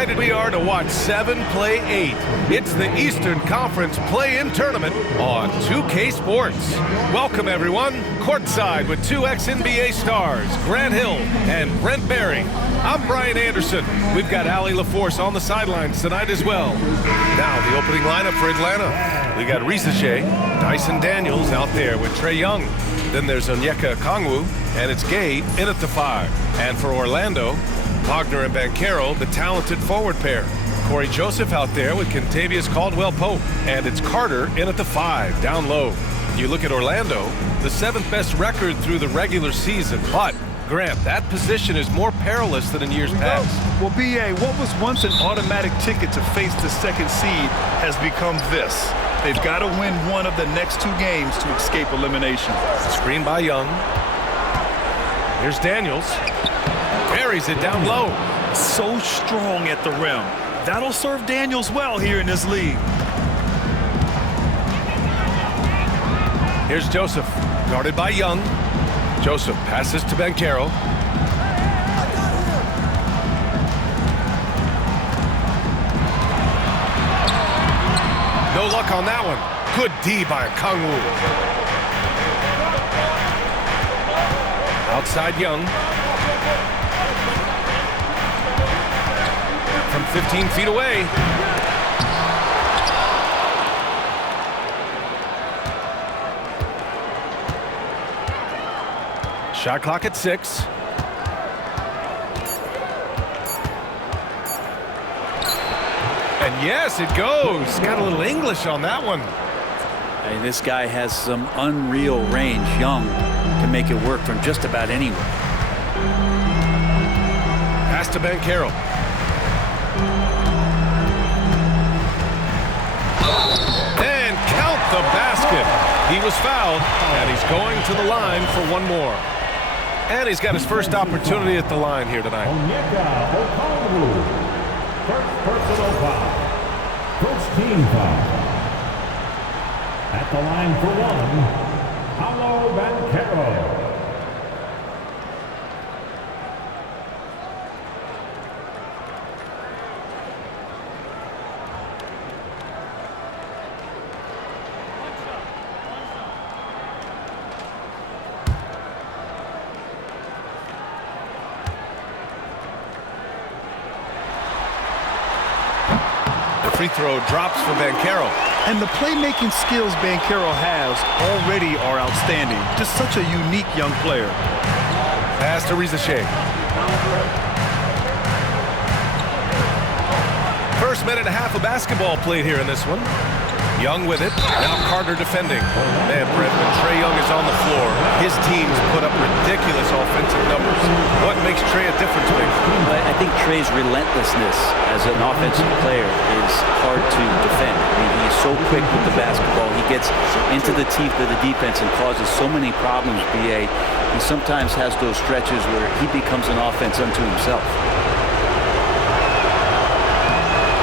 excited we are to watch 7 play 8. It's the Eastern Conference play-in tournament on 2K Sports. Welcome, everyone. Courtside with 2 ex-NBA stars, Grant Hill and Brent Berry. I'm Brian Anderson. We've got Allie LaForce on the sidelines tonight as well. Now, the opening lineup for Atlanta. We got Risache, Dyson Daniels out there with Trae Young. Then there's Onyeka Okongwu, and it's Gay in at the 5. And for Orlando, Wagner and Banchero, the talented forward pair. Corey Joseph out there with Kentavious Caldwell-Pope. And it's Carter in at the 5, down low. You look at Orlando, the 7th best record through the regular season. But, Grant, that position is more perilous than in years past. Well, B.A., what was once an automatic ticket to face the 2nd seed has become this. They've got to win one of the next 2 games to escape elimination. Screen by Young. Here's Daniels. Buries it down low. So strong at the rim. That'll serve Daniels well here in this league. Here's Joseph, guarded by Young. Joseph passes to Banchero. No luck on that one. Good D by Okongwu. Outside Young. From 15 feet away. Shot clock at 6. And yes, it goes. Got a little English on that one. Hey, this guy has some unreal range. Young can make it work from just about anywhere. Pass to Banchero. And count the basket. He was fouled, and he's going to the line for one more. And he's got his first opportunity at the line here tonight. Onyeka Okongwu. First personal foul. First team foul. At the line for one, Paolo Banchero. Free throw drops for Banchero. And the playmaking skills Banchero has already are outstanding. Just such a unique young player. Pass to Risache. First minute and a half of basketball played here in this one. Young with it. Now Carter defending. Man, Brent, when Trae Young is on the floor, his teams put up ridiculous offensive numbers. What makes Trae a difference maker? I think Trae's relentlessness as an offensive player is hard to defend. I mean, he's so quick with the basketball. He gets into the teeth of the defense and causes so many problems, B.A. He sometimes has those stretches where he becomes an offense unto himself.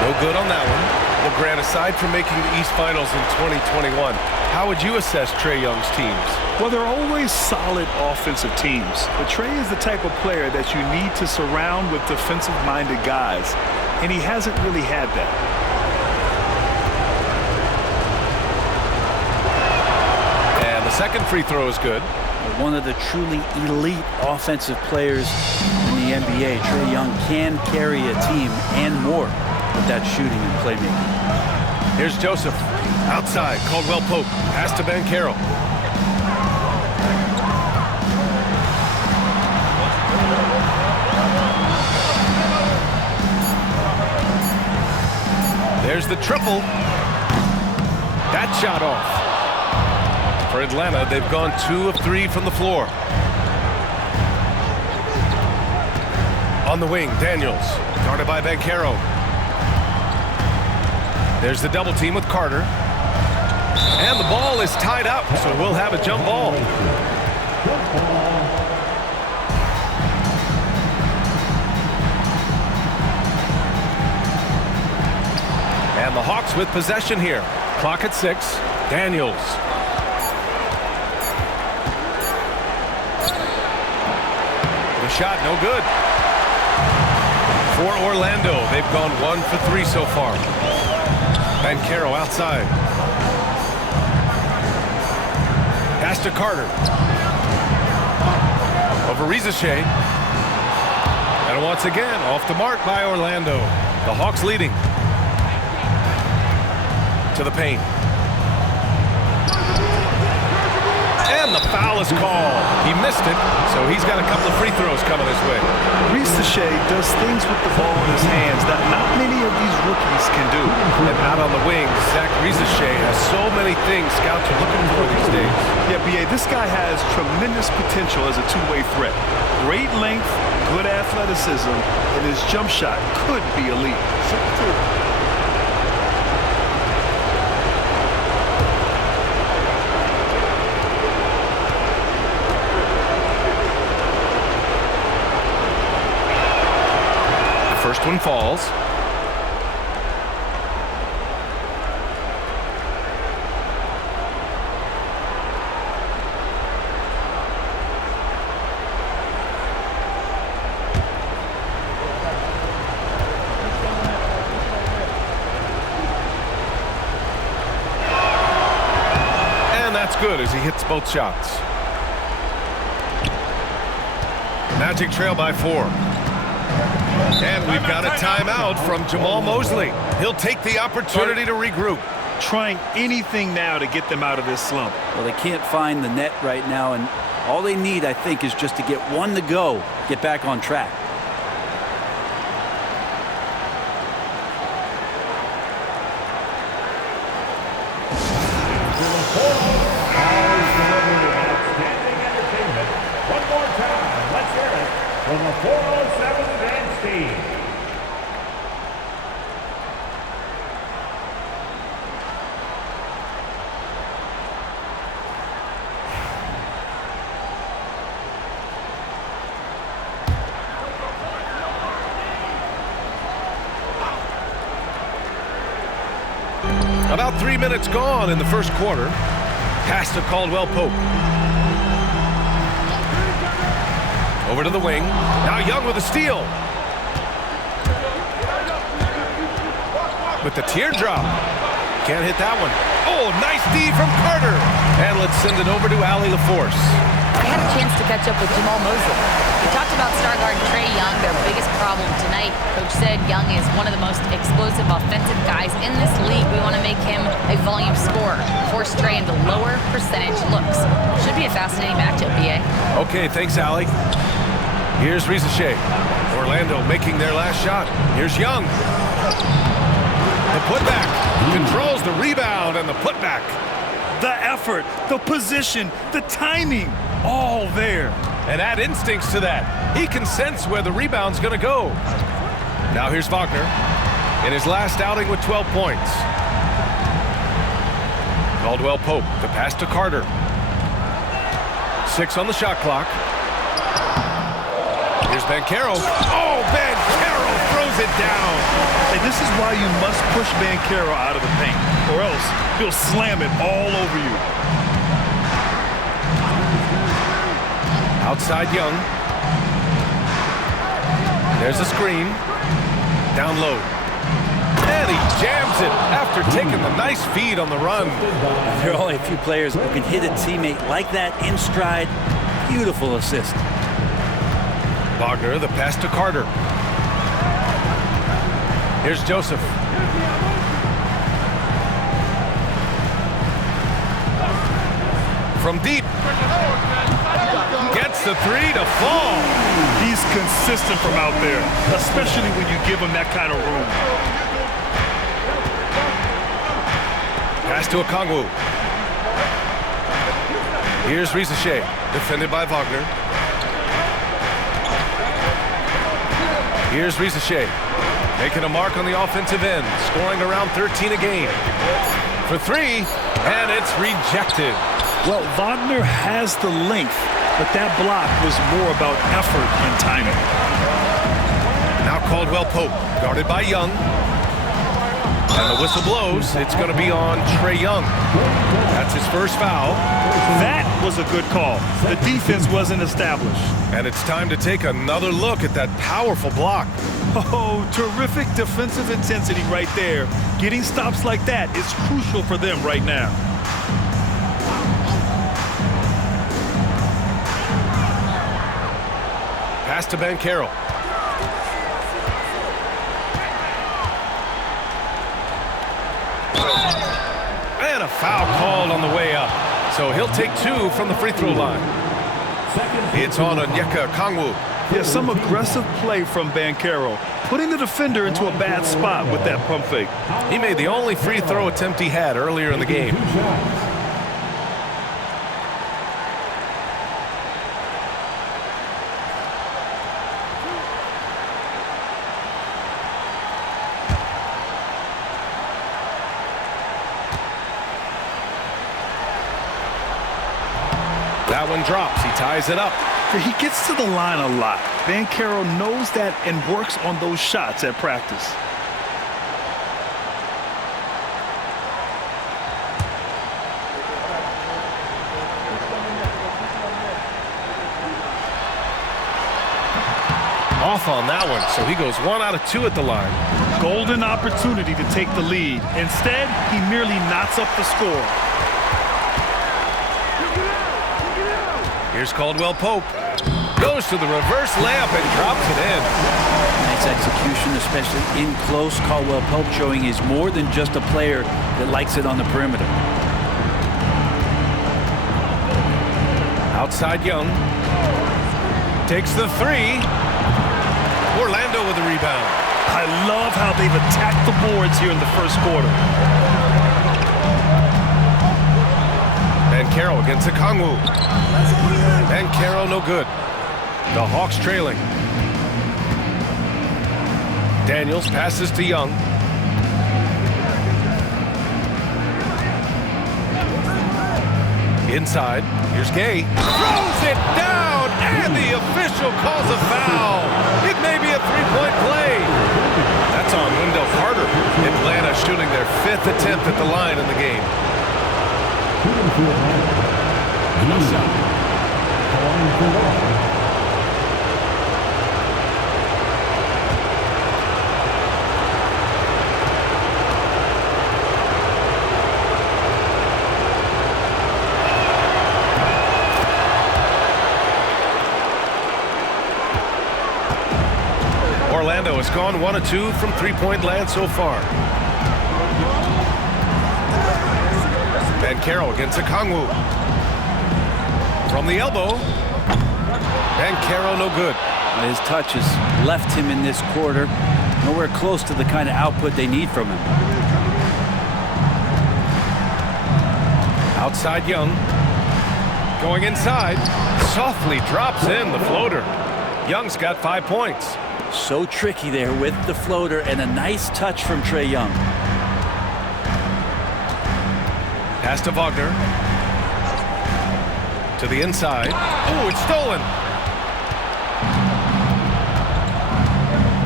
No good on that one. Well, Grant, aside from making the East Finals in 2021, how would you assess Trae Young's teams? Well, they're always solid offensive teams. But Trae is the type of player that you need to surround with defensive-minded guys, and he hasn't really had that. And the second free throw is good. One of the truly elite offensive players in the NBA, Trae Young can carry a team and more with that shooting and playmaking. Here's Joseph. Outside, Caldwell-Pope. Pass to Banchero. There's the triple. That shot off. For Atlanta, they've gone 2 of 3 from the floor. On the wing, Daniels. Guarded by Banchero. There's the double team with Carter. And the ball is tied up, so we'll have a jump ball. And the Hawks with possession here. Clock at 6. Daniels. The shot, no good. For Orlando, they've gone 1 for 3 so far. Banchero outside. Pass to Carter. Over Rizachet. And once again, off the mark by Orlando. The Hawks leading. To the paint. And the foul is called. He missed it, so he's got a couple of free throws coming his way. Rizachet does things with the ball in his hands that not many of these rookies can do. And out on the wing, Zach Rizachet has so many things scouts are looking for these days. Yeah, B.A., this guy has tremendous potential as a two-way threat. Great length, good athleticism, and his jump shot could be elite. First one falls. And that's good as he hits both shots. Magic trail by 4. And we've got a timeout from Jamal Mosley. He'll take the opportunity to regroup. Trying anything now to get them out of this slump. Well, they can't find the net right now, and all they need, I think, is just to get one to go, get back on track. One more time, let's hear it from the 407 Advanced team. About 3 minutes gone in the first quarter. Pass to Caldwell Pope. Over to the wing. Now Young with a steal. With the teardrop. Can't hit that one. Oh, nice D from Carter. And let's send it over to Allie LaForce. I had a chance to catch up with Jamal Mosley. We talked about star guard Trae Young, their biggest problem tonight. Coach said Young is one of the most explosive offensive guys in this league. We want to make him a volume scorer. Force Trae into lower percentage looks. Should be a fascinating matchup, B.A. Okay, thanks, Allie. Here's Rizachet. Orlando making their last shot. Here's Young. The putback. Controls the rebound and the putback. The effort, the position, the timing, all there. And add instincts to that. He can sense where the rebound's going to go. Now here's Wagner in his last outing with 12 points. Caldwell Pope, the pass to Carter. 6 on the shot clock. Here's Banchero. Oh, Banchero throws it down. Hey, this is why you must push Banchero out of the paint, or else he'll slam it all over you. Outside Young. There's a screen. Down low. And he jams it after taking the nice feed on the run. There are only a few players who can hit a teammate like that in stride. Beautiful assist. Wagner, the pass to Carter. Here's Joseph. From deep. Gets the 3 to fall. He's consistent from out there, especially when you give him that kind of room. Pass to Okongwu. Here's Rizachet, defended by Wagner. Here's Rizachet, making a mark on the offensive end, scoring around 13 a game. For 3, and it's rejected. Well, Wagner has the length, but that block was more about effort and timing. Now Caldwell Pope, guarded by Young. And the whistle blows. It's going to be on Trae Young. That's his first foul. That was a good call. The defense wasn't established. And it's time to take another look at that powerful block. Oh, terrific defensive intensity right there. Getting stops like that is crucial for them right now. Pass to Banchero. And a foul called on the way up. So he'll take 2 from the free throw line. It's on Onyeka Okongwu. Yeah, some aggressive play from Banchero, putting the defender into a bad spot with that pump fake. He made the only free throw attempt he had earlier in the game. That one drops. He ties it up. He gets to the line a lot. Banchero knows that and works on those shots at practice. Off on that one, so he goes 1 out of 2 at the line. Golden opportunity to take the lead. Instead, he merely knots up the score. Here's Caldwell Pope. Goes to the reverse layup and drops it in. Nice execution, especially in close. Caldwell Pope showing he's more than just a player that likes it on the perimeter. Outside Young. Takes the 3. Orlando with the rebound. I love how they've attacked the boards here in the first quarter. Banchero against Okongwu. Banchero no good. The Hawks trailing. Daniels passes to Young. Inside. Here's Gay. Throws it down, and the official calls a foul. It may be a three-point play. That's on Wendell Carter. Atlanta shooting their 5th attempt at the line in the game. Orlando has gone 1 of 2 from three-point land so far. Banchero against Okongwu. From the elbow. Banchero no good. His touch has left him in this quarter. Nowhere close to the kind of output they need from him. Outside Young. Going inside. Softly drops in the floater. Young's got 5 points. So tricky there with the floater, and a nice touch from Trae Young. Pass to Wagner. To the inside. Oh, it's stolen.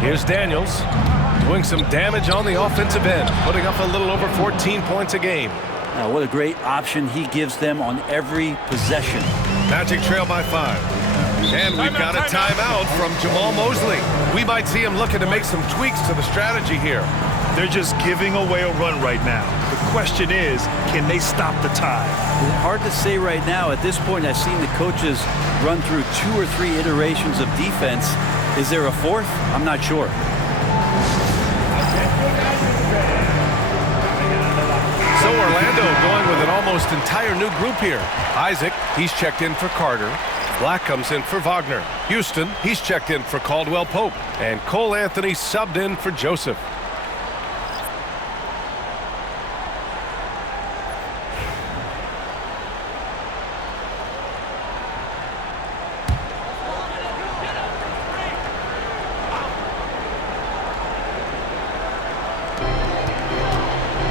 Here's Daniels doing some damage on the offensive end, putting up a little over 14 points a game. Now, what a great option he gives them on every possession. Magic trail by 5. And we've got a timeout from Jamal Mosley. We might see him looking to make some tweaks to the strategy here. They're just giving away a run right now. The question is, can they stop the tide? Hard to say right now. At this point, I've seen the coaches run through 2 or 3 iterations of defense. Is there a 4th? I'm not sure. So Orlando going with an almost entire new group here. Isaac, he's checked in for Carter. Black comes in for Wagner. Houston, he's checked in for Caldwell Pope. And Cole Anthony subbed in for Joseph.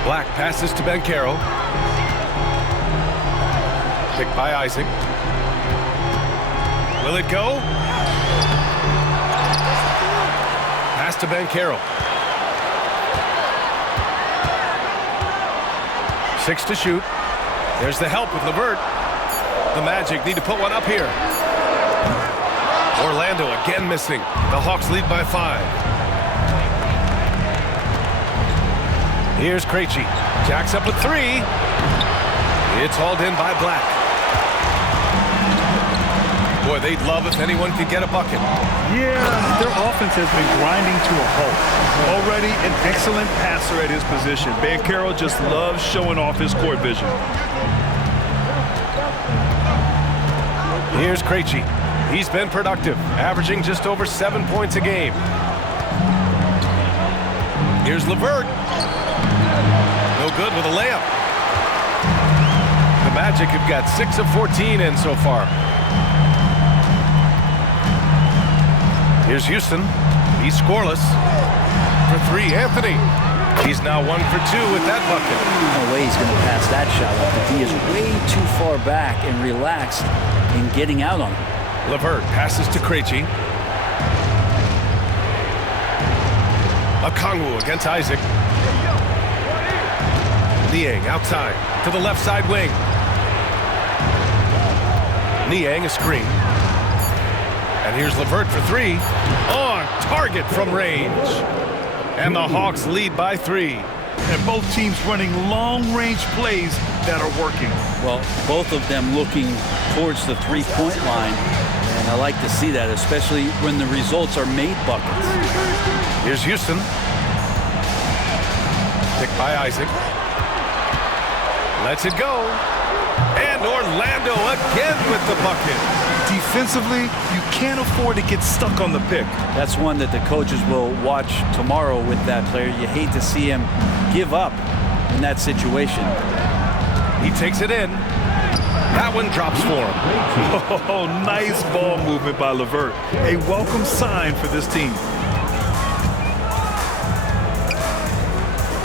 Black passes to Banchero. Picked by Isaac. Will it go? Pass to Banchero. 6 to shoot. There's the help with LeVert. The Magic need to put one up here. Orlando again missing. The Hawks lead by 5. Here's Krejci. Jacks up with 3. It's hauled in by Black. Boy, they'd love if anyone could get a bucket. Yeah, their offense has been grinding to a halt. Already an excellent passer at his position. Banchero just loves showing off his court vision. Here's Krejci. He's been productive, averaging just over 7 points a game. Here's LeVert. No good with a layup. The Magic have got 6 of 14 in so far. Here's Houston. He's scoreless. For 3, Anthony. He's now 1 for 2 with that bucket. No way he's going to pass that shot up. The D is way too far back and relaxed in getting out on it. LeVert passes to Krejci. Okongwu against Isaac. Niang outside to the left side wing. Niang a screen. And here's LeVert for 3. On target from range. And the Hawks lead by 3. And both teams running long-range plays that are working. Well, both of them looking towards the three-point line. And I like to see that, especially when the results are made buckets. Here's Houston. Picked by Isaac. Lets it go. And Orlando again with the bucket. Defensively, you can't afford to get stuck on the pick. That's one that the coaches will watch tomorrow with that player. You hate to see him give up in that situation. He takes it in. That one drops for him. Oh, nice ball movement by LeVert. A welcome sign for this team.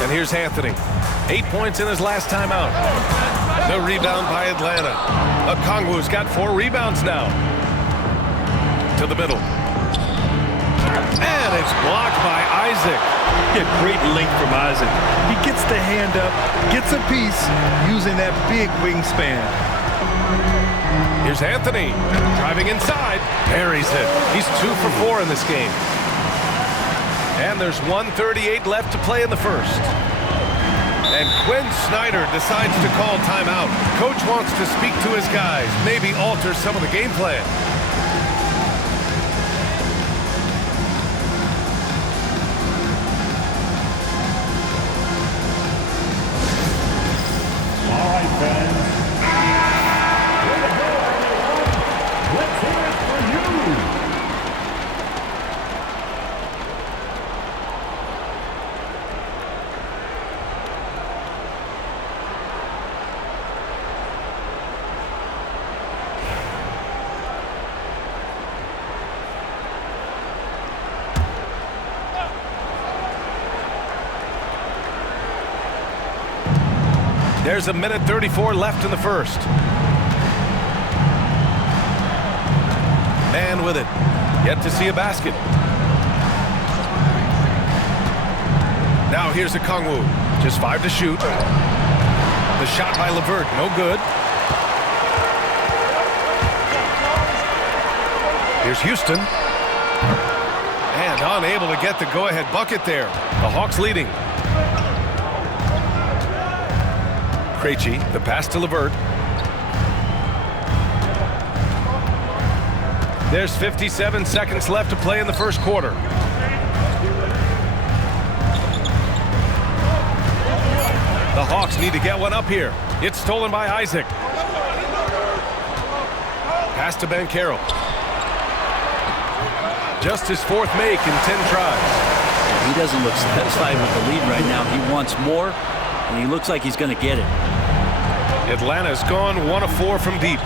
And here's Anthony. 8 points in his last time out. The rebound by Atlanta. Okongwu's got 4 rebounds now. To the middle. And it's blocked by Isaac. Yeah, great length from Isaac. He gets the hand up, gets a piece using that big wingspan. Here's Anthony. Driving inside. Parries it. He's 2 for 4 in this game. And there's 1:38 left to play in the first. And Quinn Snyder decides to call timeout. Coach wants to speak to his guys, maybe alter some of the game plan. All right, fans. Let's hear it for you. There's 1:34 left in the first. Man with it. Yet to see a basket. Now here's Okongwu. Just 5 to shoot. The shot by LeVert, no good. Here's Houston. And unable to get the go-ahead bucket there. The Hawks leading. Krejci, the pass to LeVert. There's 57 seconds left to play in the first quarter. The Hawks need to get one up here. It's stolen by Isaac. Pass to Banchero. Just his 4th make in 10 tries. He doesn't look satisfied with the lead right now. He wants more, and he looks like he's going to get it. Atlanta's gone 1 of 4 from deep.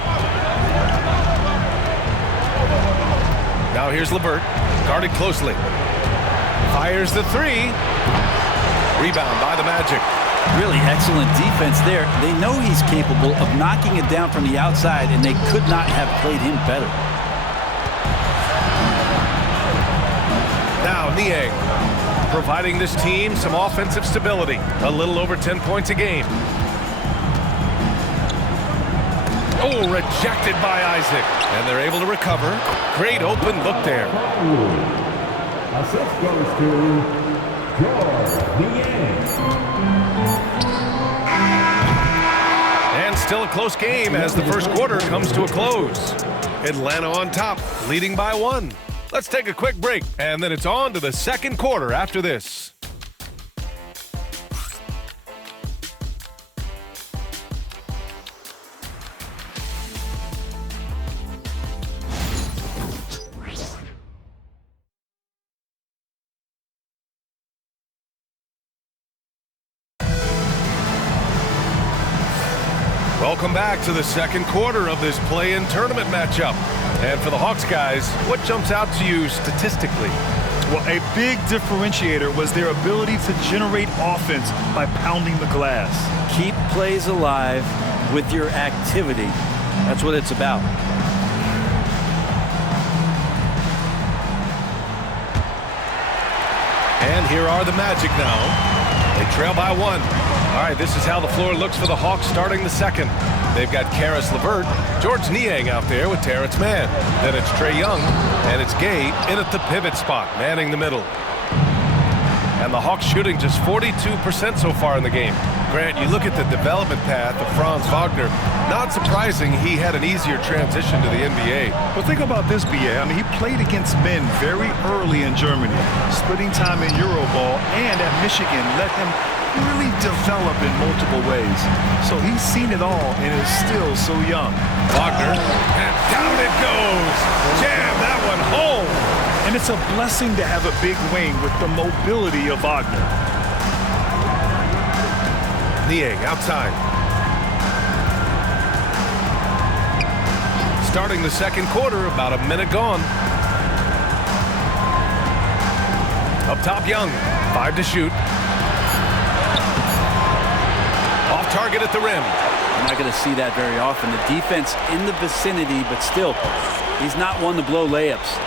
Now here's LeVert, guarded closely. Fires the 3. Rebound by the Magic. Really excellent defense there. They know he's capable of knocking it down from the outside, and they could not have played him better. Now Niang, providing this team some offensive stability. A little over 10 points a game. Oh, rejected by Isaac. And they're able to recover. Great open look there. Assist goes to George Niang. And still a close game as the first quarter comes to a close. Atlanta on top, leading by 1. Let's take a quick break, and then it's on to the second quarter after this. Welcome back to the second quarter of this play-in tournament matchup. And for the Hawks guys, what jumps out to you statistically? Well, a big differentiator was their ability to generate offense by pounding the glass. Keep plays alive with your activity. That's what it's about. And here are the Magic now. They trail by 1. All right, this is how the floor looks for the Hawks starting the second. They've got Karis LeVert, George Niang out there with Terrence Mann. Then it's Trae Young, and it's Gay in at the pivot spot, manning the middle. And the Hawks shooting just 42% so far in the game. Grant, you look at the development path of Franz Wagner. Not surprising he had an easier transition to the NBA. Well, think about this, B.A. I mean, he played against men very early in Germany, splitting time in Euroball, and at Michigan let him really develop in multiple ways. So he's seen it all and is still so young. Wagner, and down it goes. Jam that one home. And it's a blessing to have a big wing with the mobility of Wagner. Niang outside. Starting the second quarter, about a minute gone. Up top, Young. 5 to shoot. Off target at the rim. You're not going to see that very often. The defense in the vicinity, but still, he's not one to blow layups.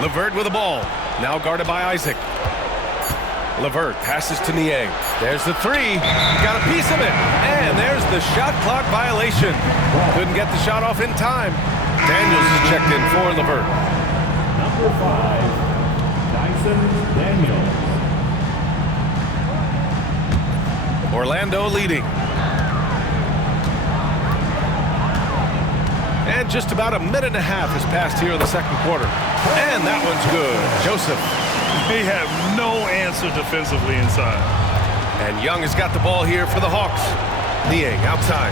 LeVert with the ball. Now guarded by Isaac. LeVert passes to Niang. There's the 3. Got a piece of it. And there's the shot clock violation. Couldn't get the shot off in time. Daniels is checked in for LeVert. Number 5, Dyson Daniels. Orlando leading. And just about a minute and a half has passed here in the second quarter. And that one's good. Joseph. They have no answer defensively inside. And Young has got the ball here for the Hawks. Niang outside.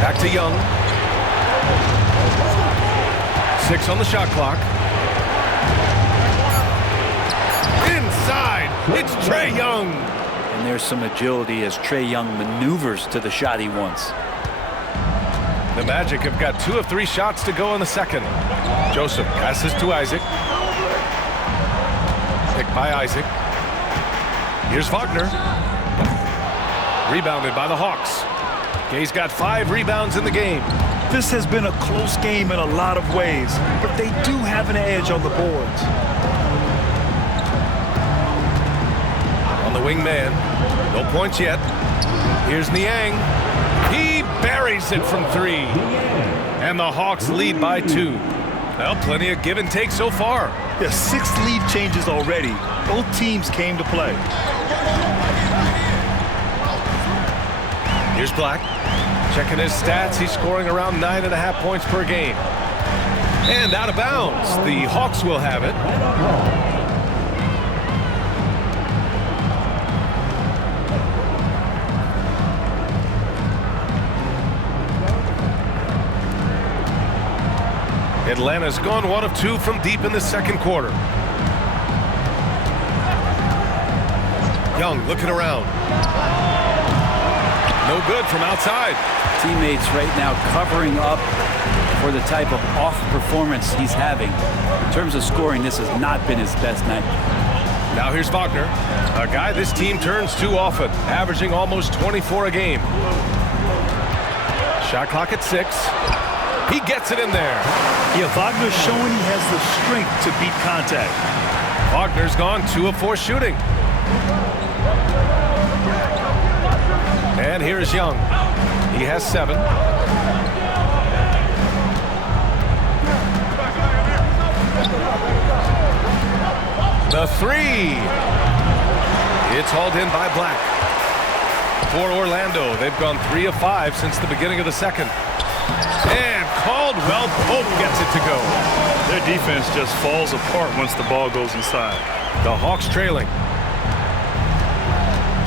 Back to Young. 6 on the shot clock. Inside, it's Trae Young. And there's some agility as Trae Young maneuvers to the shot he wants. The Magic have got 2 of 3 shots to go in the second. Joseph passes to Isaac. Picked by Isaac. Here's Wagner. Rebounded by the Hawks. Gay's got 5 rebounds in the game. This has been a close game in a lot of ways, but they do have an edge on the boards. On the wing man. No points yet. Here's Niang. He buries it from 3. And the Hawks lead by 2. Well, plenty of give and take so far. Yeah, 6 lead changes already. Both teams came to play. Here's Black. Checking his stats. He's scoring around 9.5 points per game. And out of bounds. The Hawks will have it. Atlanta's gone 1 of 2 from deep in the second quarter. Young looking around. No good from outside. Teammates right now covering up for the type of off performance he's having. In terms of scoring, this has not been his best night. Now here's Wagner, a guy this team turns to often, averaging almost 24 a game. Shot clock at 6. He gets it in there. Yeah, Wagner's showing he has the strength to beat contact. Wagner's gone 2 of 4 shooting. And here's Young. He has 7. The 3. It's hauled in by Black. For Orlando, they've gone 3 of 5 since the beginning of the second. And Caldwell Pope gets it to go. Their defense just falls apart once the ball goes inside. The Hawks trailing.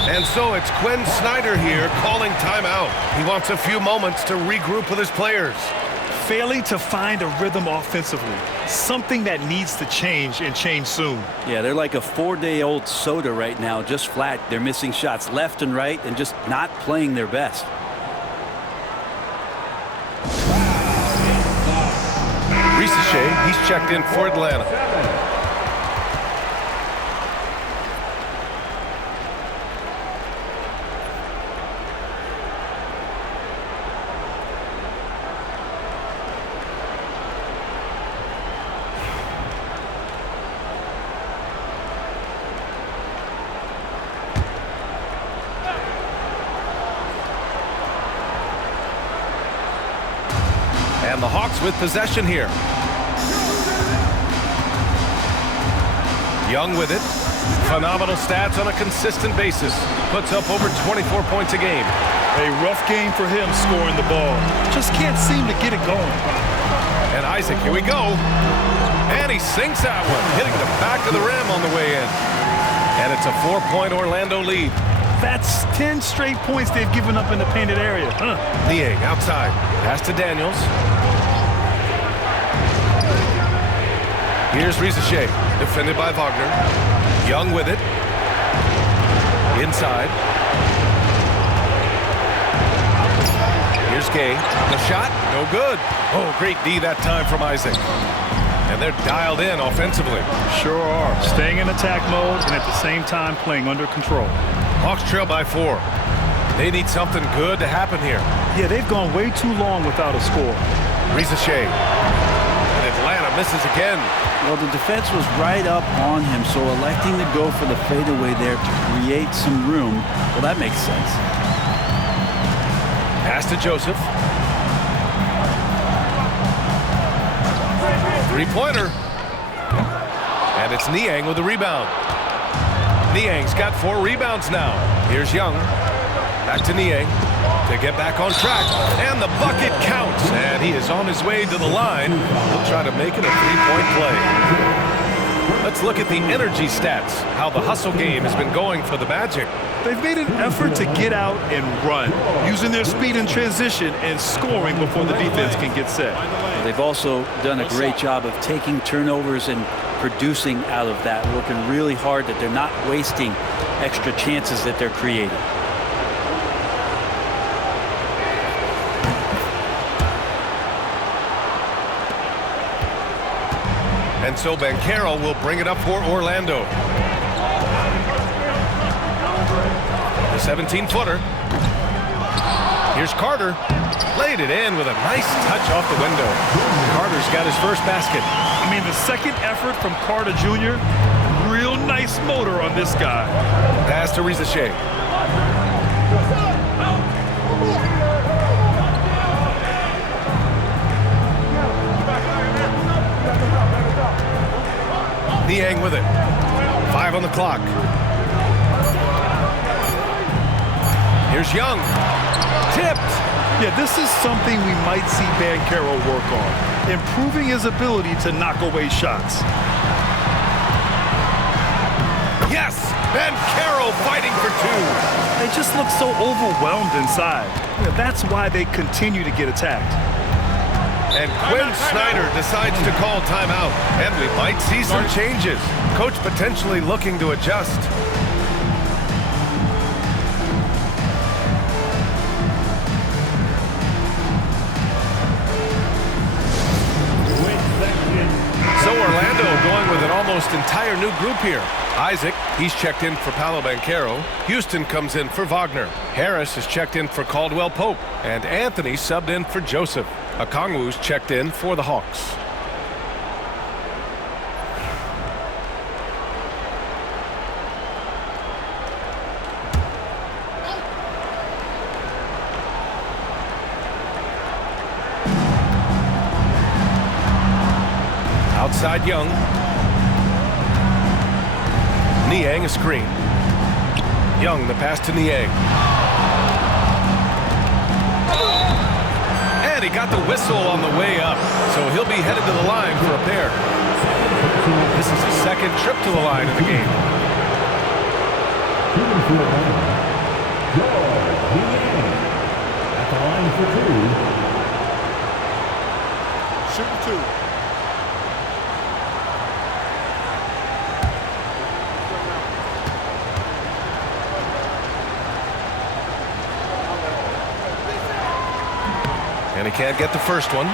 And so it's Quinn Snyder here calling timeout. He wants a few moments to regroup with his players. Failing to find a rhythm offensively. Something that needs to change and change soon. Yeah, they're like a 4-day-old soda right now, just flat. They're missing shots left and right and just not playing their best. Shea, he's checked in for Atlanta. And the Hawks with possession here. Young with it. Phenomenal stats on a consistent basis. Puts up over 24 points a game. A rough game for him scoring the ball. Just can't seem to get it going. And Isaac, here we go. And he sinks that one, hitting the back of the rim on the way in. And it's a 4-point Orlando lead. That's 10 straight points they've given up in the painted area. Niang outside. Pass to Daniels. Here's Shea, defended by Wagner. Young with it. Inside. Here's Gay. The shot, no good. Oh, great D that time from Isaac. And they're dialed in offensively. Sure are. Staying in attack mode and at the same time playing under control. Hawks trail by 4. They need something good to happen here. Yeah, they've gone way too long without a score. Shea. And Atlanta misses again. Well, the defense was right up on him, so electing to go for the fadeaway there to create some room, well, that makes sense. Pass to Joseph. 3-pointer. And it's Niang with the rebound. Niang's got 4 rebounds now. Here's Young. Back to Niang to get back on track. And the bucket counts. And he is on his way to the line. He'll try to make it a 3-point play. Let's look at the energy stats, how the hustle game has been going for the Magic. They've made an effort to get out and run, using their speed in transition and scoring before the defense can get set. They've also done a great job of taking turnovers and producing out of that, working really hard that they're not wasting extra chances that they're creating. And so Banchero will bring it up for Orlando. The 17-footer. Here's Carter. Laid it in with a nice touch off the window. Carter's got his first basket. I mean, the second effort from Carter Jr., real nice motor on this guy. Pass to Shea. Niang with it. 5 on the clock. Here's Young. Tipped. Yeah, this is something we might see Banchero work on, improving his ability to knock away shots. Yes! Banchero fighting for 2. They just look so overwhelmed inside. Yeah, that's why they continue to get attacked. And Quinn Snyder decides to call timeout. And we might see some changes. Coach potentially looking to adjust. So Orlando going with an almost entire new group here. Isaac, he's checked in for Paolo Banchero. Houston comes in for Wagner. Harris is checked in for Caldwell Pope. And Anthony subbed in for Joseph. Okongwu's checked in for the Hawks. Outside Young. Niang a screen. Young the pass to Niang. And he got the whistle on the way up, so he'll be headed to the line for a pair. This is his second trip to the line in the game. At the line for two. Shooting two. And he can't get the first one.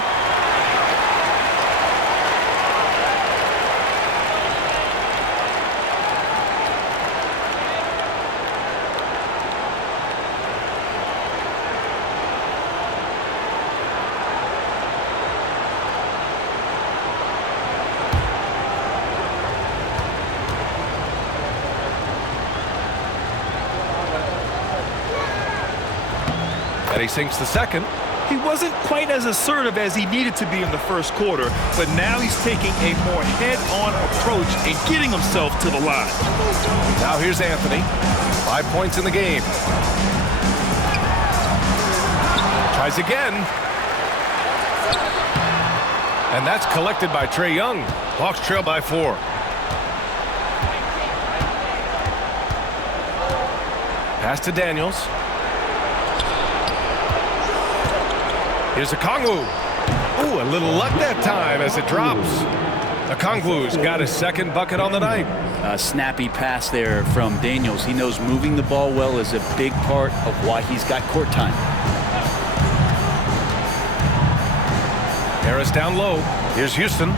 And he sinks the second. He wasn't quite as assertive as he needed to be in the first quarter, but now he's taking a more head-on approach and getting himself to the line. Now here's Anthony. 5 points in the game. Tries again. And that's collected by Trae Young. Hawks trail by 4. Pass to Daniels. Here's Okongwu. Ooh, a little luck that time as it drops. Okongwu's got his second bucket on the night. A snappy pass there from Daniels. He knows moving the ball well is a big part of why he's got court time. Harris down low. Here's Houston.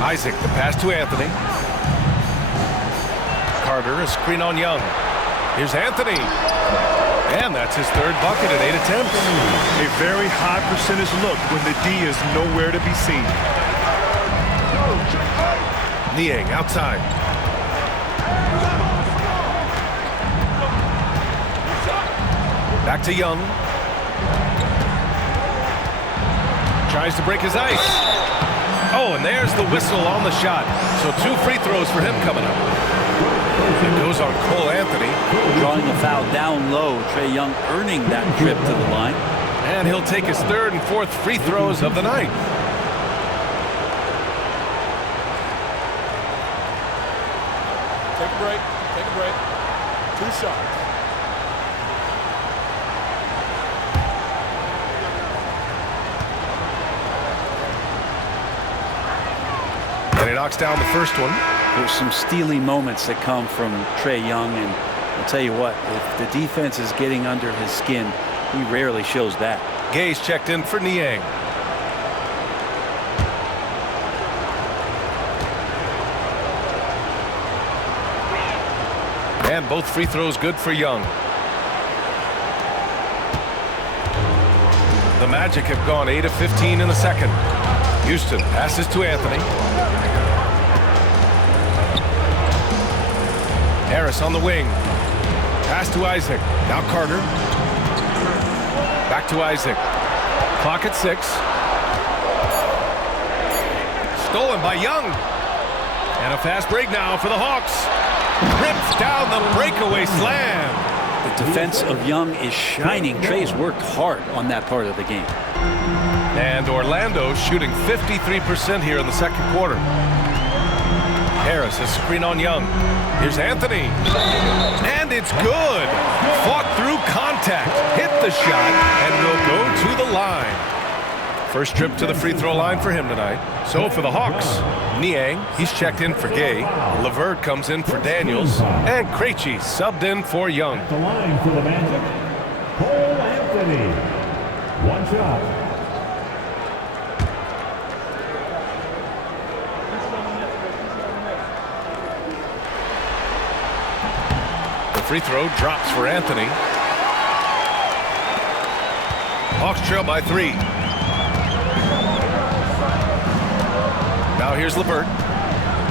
Isaac, the pass to Anthony. Carter, a screen on Young. Here's Anthony. And that's his third bucket at 8 attempts. A very high percentage look when the D is nowhere to be seen. Niang outside. Back to Young. Tries to break his ice. Oh, and there's the whistle on the shot. So 2 free throws for him coming up. It goes on Cole Anthony. Drawing a foul down low. Trae Young earning that trip to the line. And he'll take his third and fourth free throws of the night. Take a break. Take a break. 2 shots. And he knocks down the first one. There's some steely moments that come from Trae Young, and I'll tell you what, if the defense is getting under his skin, he rarely shows that. Gay's checked in for Niang. And both free throws good for Young. The Magic have gone 8 of 15 in the second. Houston passes to Anthony. Harris on the wing. Pass to Isaac. Now Carter. Back to Isaac. Clock at 6. Stolen by Young. And a fast break now for the Hawks. Rips down the breakaway slam. The defense of Young is shining. Trae's worked hard on that part of the game. And Orlando shooting 53% here in the second quarter. Harris, a screen on Young. Here's Anthony. And it's good. Fought through contact. Hit the shot and will go to the line. First trip to the free throw line for him tonight. So for the Hawks, Niang, he's checked in for Gay. LeVert comes in for Daniels. And Krejci subbed in for Young. At the line for the Magic, Cole Anthony. 1 shot. Free throw drops for Anthony. Hawks trail by 3. Now here's LeVert.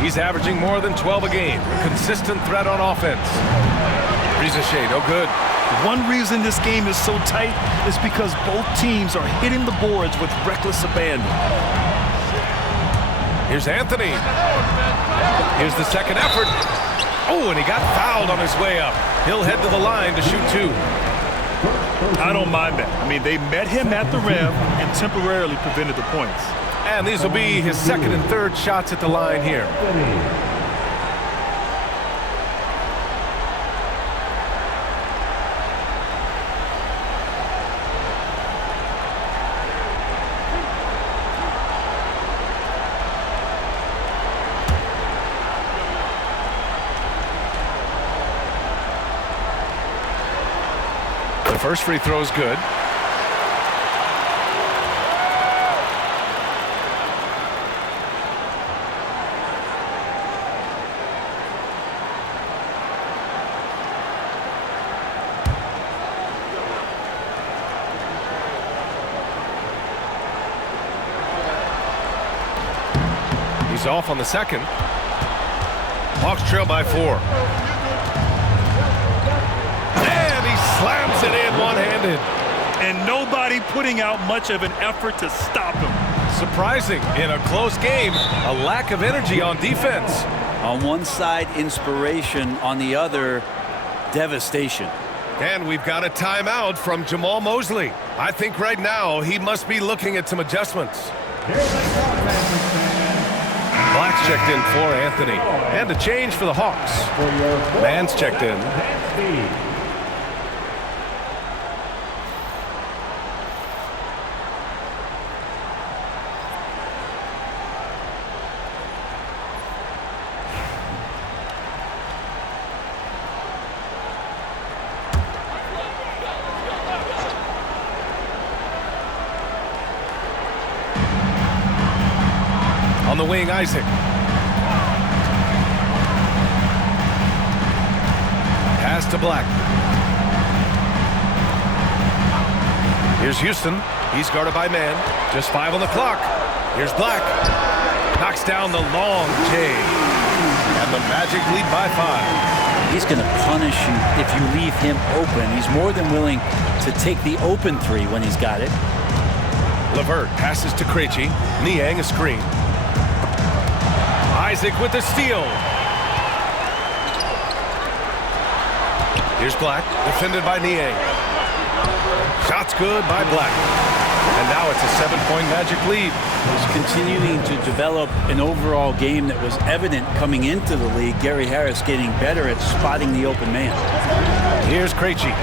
He's averaging more than 12 a game. A consistent threat on offense. Ricochet, no good. One reason this game is so tight is because both teams are hitting the boards with reckless abandon. Here's Anthony. Here's the second effort. Oh, and he got fouled on his way up. He'll head to the line to shoot 2. I don't mind that. I mean, they met him at the rim and temporarily prevented the points. And these will be his second and third shots at the line here. The first free throw is good. He's off on the second. Hawks trail by 4. Slams it in one-handed. And nobody putting out much of an effort to stop him. Surprising in a close game, a lack of energy on defense. On one side, inspiration. On the other, devastation. And we've got a timeout from Jamal Mosley. I think right now he must be looking at some adjustments. Black's checked in for Anthony. And a change for the Hawks. Mann's checked in. On the wing, Isaac. Pass to Black. Here's Houston. He's guarded by Mann. Just 5 on the clock. Here's Black. Knocks down the long J. And the Magic lead by 5. He's going to punish you if you leave him open. He's more than willing to take the open 3 when he's got it. LeVert passes to Krejci. Niang a screen. Isaac with the steal. Here's Black, defended by Niang. Shot's good by Black. And now it's a 7-point Magic lead. He's continuing to develop an overall game that was evident coming into the league. Gary Harris getting better at spotting the open man. Here's Krejci.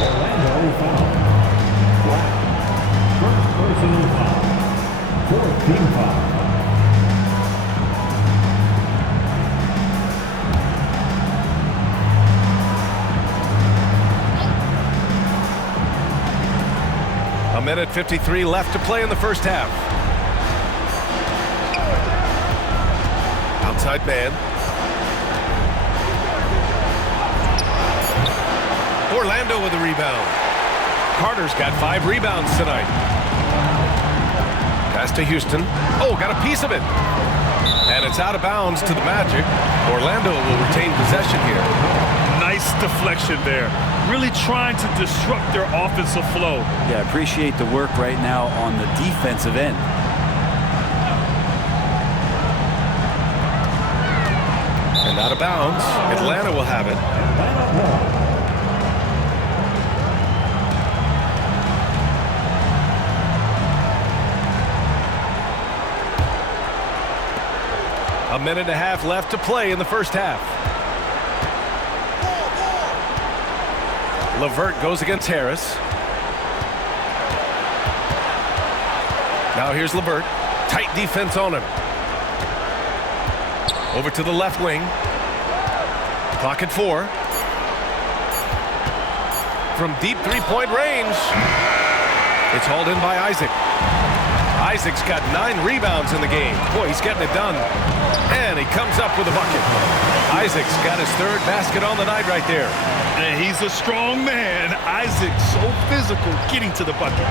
Orlando foul. Black. First personal foul. 4th team foul. A minute 53 left to play in the first half. Outside man. Orlando with a rebound. Carter's got 5 rebounds tonight. Pass to Houston. Oh, got a piece of it. And it's out of bounds to the Magic. Orlando will retain possession here. Nice deflection there. Really trying to disrupt their offensive flow. Yeah, appreciate the work right now on the defensive end. And out of bounds. Atlanta will have it. A minute and a half left to play in the first half. LeVert goes against Harris. Now here's LeVert. Tight defense on him. Over to the left wing. Clock at 4. From deep three-point range. It's hauled in by Isaac. Isaac's got 9 rebounds in the game. Boy, he's getting it done. And he comes up with a bucket. Isaac's got his 3rd basket on the night right there. And he's a strong man. Isaac's so physical getting to the bucket.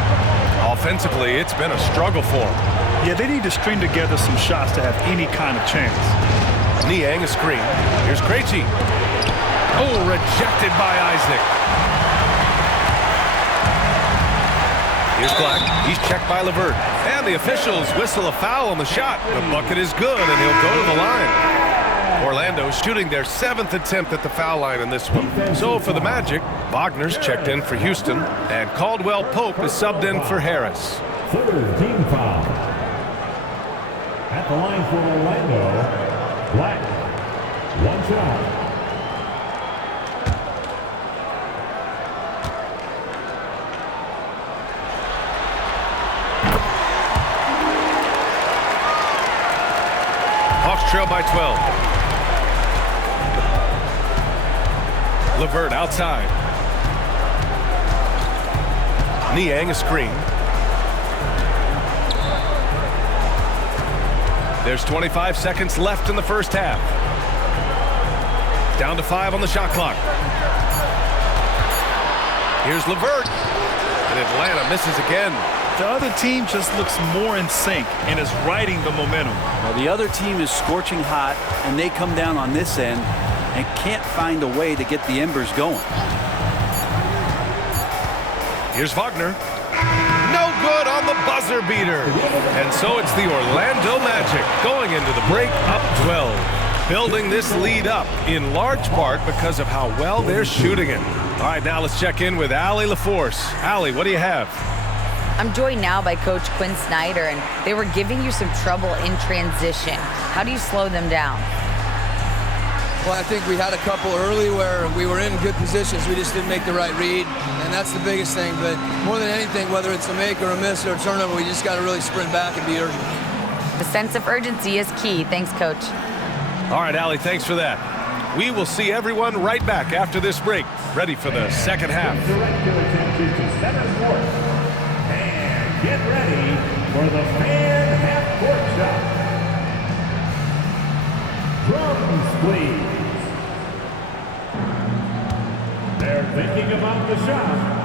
Offensively, it's been a struggle for him. Yeah, they need to string together some shots to have any kind of chance. Niang a screen. Here's Krejci. Oh, rejected by Isaac. Here's Black. He's checked by LeVert. And the officials whistle a foul on the shot. The bucket is good, and he'll go to the line. Orlando shooting their 7th attempt at the foul line in this one. So for the Magic, Wagner's checked in for Houston, and Caldwell Pope is subbed in for Harris. Third team foul. At the line for Orlando, Black. One shot. Hawks trail by 12. LeVert outside. Niang a screen. There's 25 seconds left in the first half. Down to 5 on the shot clock. Here's LeVert. And Atlanta misses again. The other team just looks more in sync and is riding the momentum. Well, the other team is scorching hot, and they come down on this end and can't find a way to get the embers going. Here's Wagner. No good on the buzzer beater. And so it's the Orlando Magic going into the break up 12. Building this lead up in large part because of how well they're shooting it. All right, now let's check in with Allie LaForce. Allie, what do you have? I'm joined now by Coach Quinn Snyder, and they were giving you some trouble in transition. How do you slow them down? Well, I think we had a couple early where we were in good positions. We just didn't make the right read, and that's the biggest thing. But more than anything, whether it's a make or a miss or a turnover, we just got to really sprint back and be urgent. The sense of urgency is key. Thanks, Coach. All right, Allie, thanks for that. We will see everyone right back after this break, ready for the second half. Direct your attention to center court. And get ready for the fan half-court shot. Drums, please. They're thinking about the shot.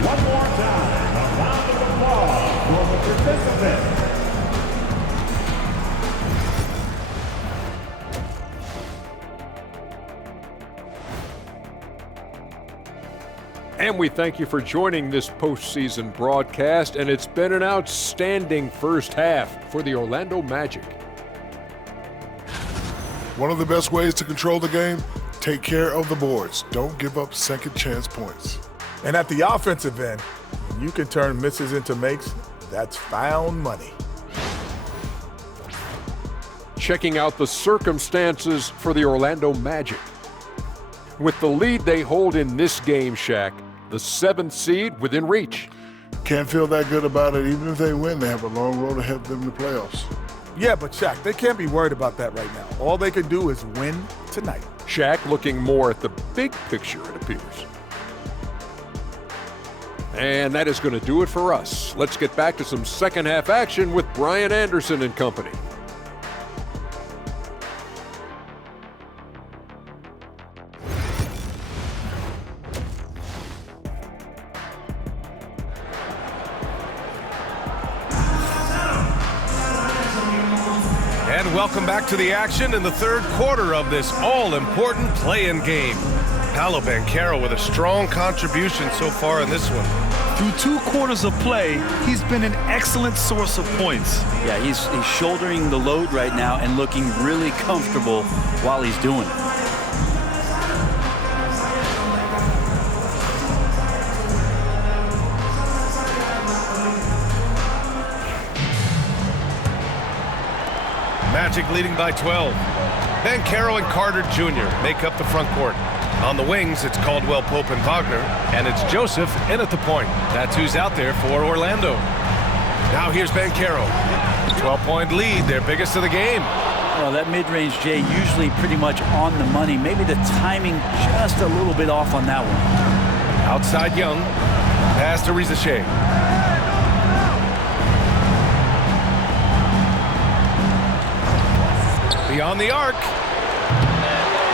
One more time, a round of applause for the participants. And we thank you for joining this postseason broadcast, and it's been an outstanding first half for the Orlando Magic. One of the best ways to control the game, take care of the boards. Don't give up second chance points. And at the offensive end, when you can turn misses into makes, that's found money. Checking out the circumstances for the Orlando Magic. With the lead they hold in this game, Shaq, the 7th seed within reach. Can't feel that good about it. Even if they win, they have a long road ahead of them in the playoffs. Yeah, but Shaq, they can't be worried about that right now. All they can do is win tonight. Shaq looking more at the big picture, it appears. And that is going to do it for us. Let's get back to some second half action with Brian Anderson and company. And welcome back to the action in the third quarter of this all-important play-in game. Paolo Banchero with a strong contribution so far in this one. Through 2 quarters of play, he's been an excellent source of points. Yeah, he's shouldering the load right now and looking really comfortable while he's doing it. Magic leading by 12. Banchero and Carter Jr. make up the front court. On the wings, it's Caldwell Pope and Wagner, and it's Joseph in at the point. That's who's out there for Orlando. Now here's Banchero. 12-point lead, their biggest of the game. Well, that mid-range, Jay, usually pretty much on the money. Maybe the timing just a little bit off on that one. Outside Young. Pass to Rizachet. Beyond the arc.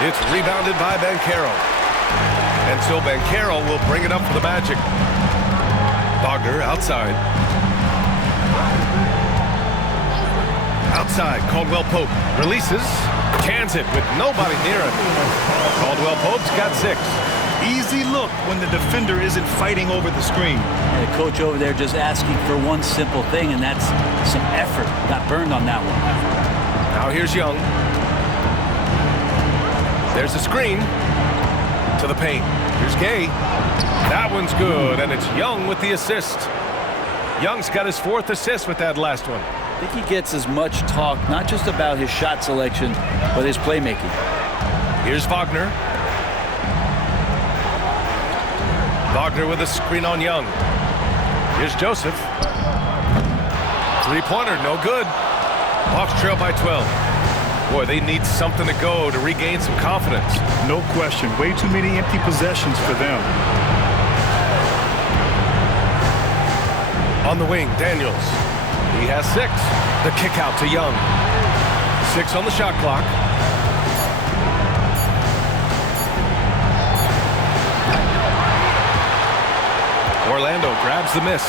It's rebounded by Banchero. And so Banchero will bring it up for the Magic. Wagner outside. Outside, Caldwell Pope releases, cans it with nobody near him. Caldwell Pope's got 6. Easy look when the defender isn't fighting over the screen. And the coach over there just asking for one simple thing, and that's some effort. Got burned on that one. Now here's Young. There's a screen to the paint. Here's Gay. That one's good, and it's Young with the assist. Young's got his 4th assist with that last one. I think he gets as much talk, not just about his shot selection, but his playmaking. Here's Wagner. Wagner with a screen on Young. Here's Joseph. Three-pointer, no good. Hawks trail by 12. Boy, they need something to go to regain some confidence. No question. Way too many empty possessions for them. On the wing, Daniels. He has 6. The kick out to Young. 6 on the shot clock. Orlando grabs the miss.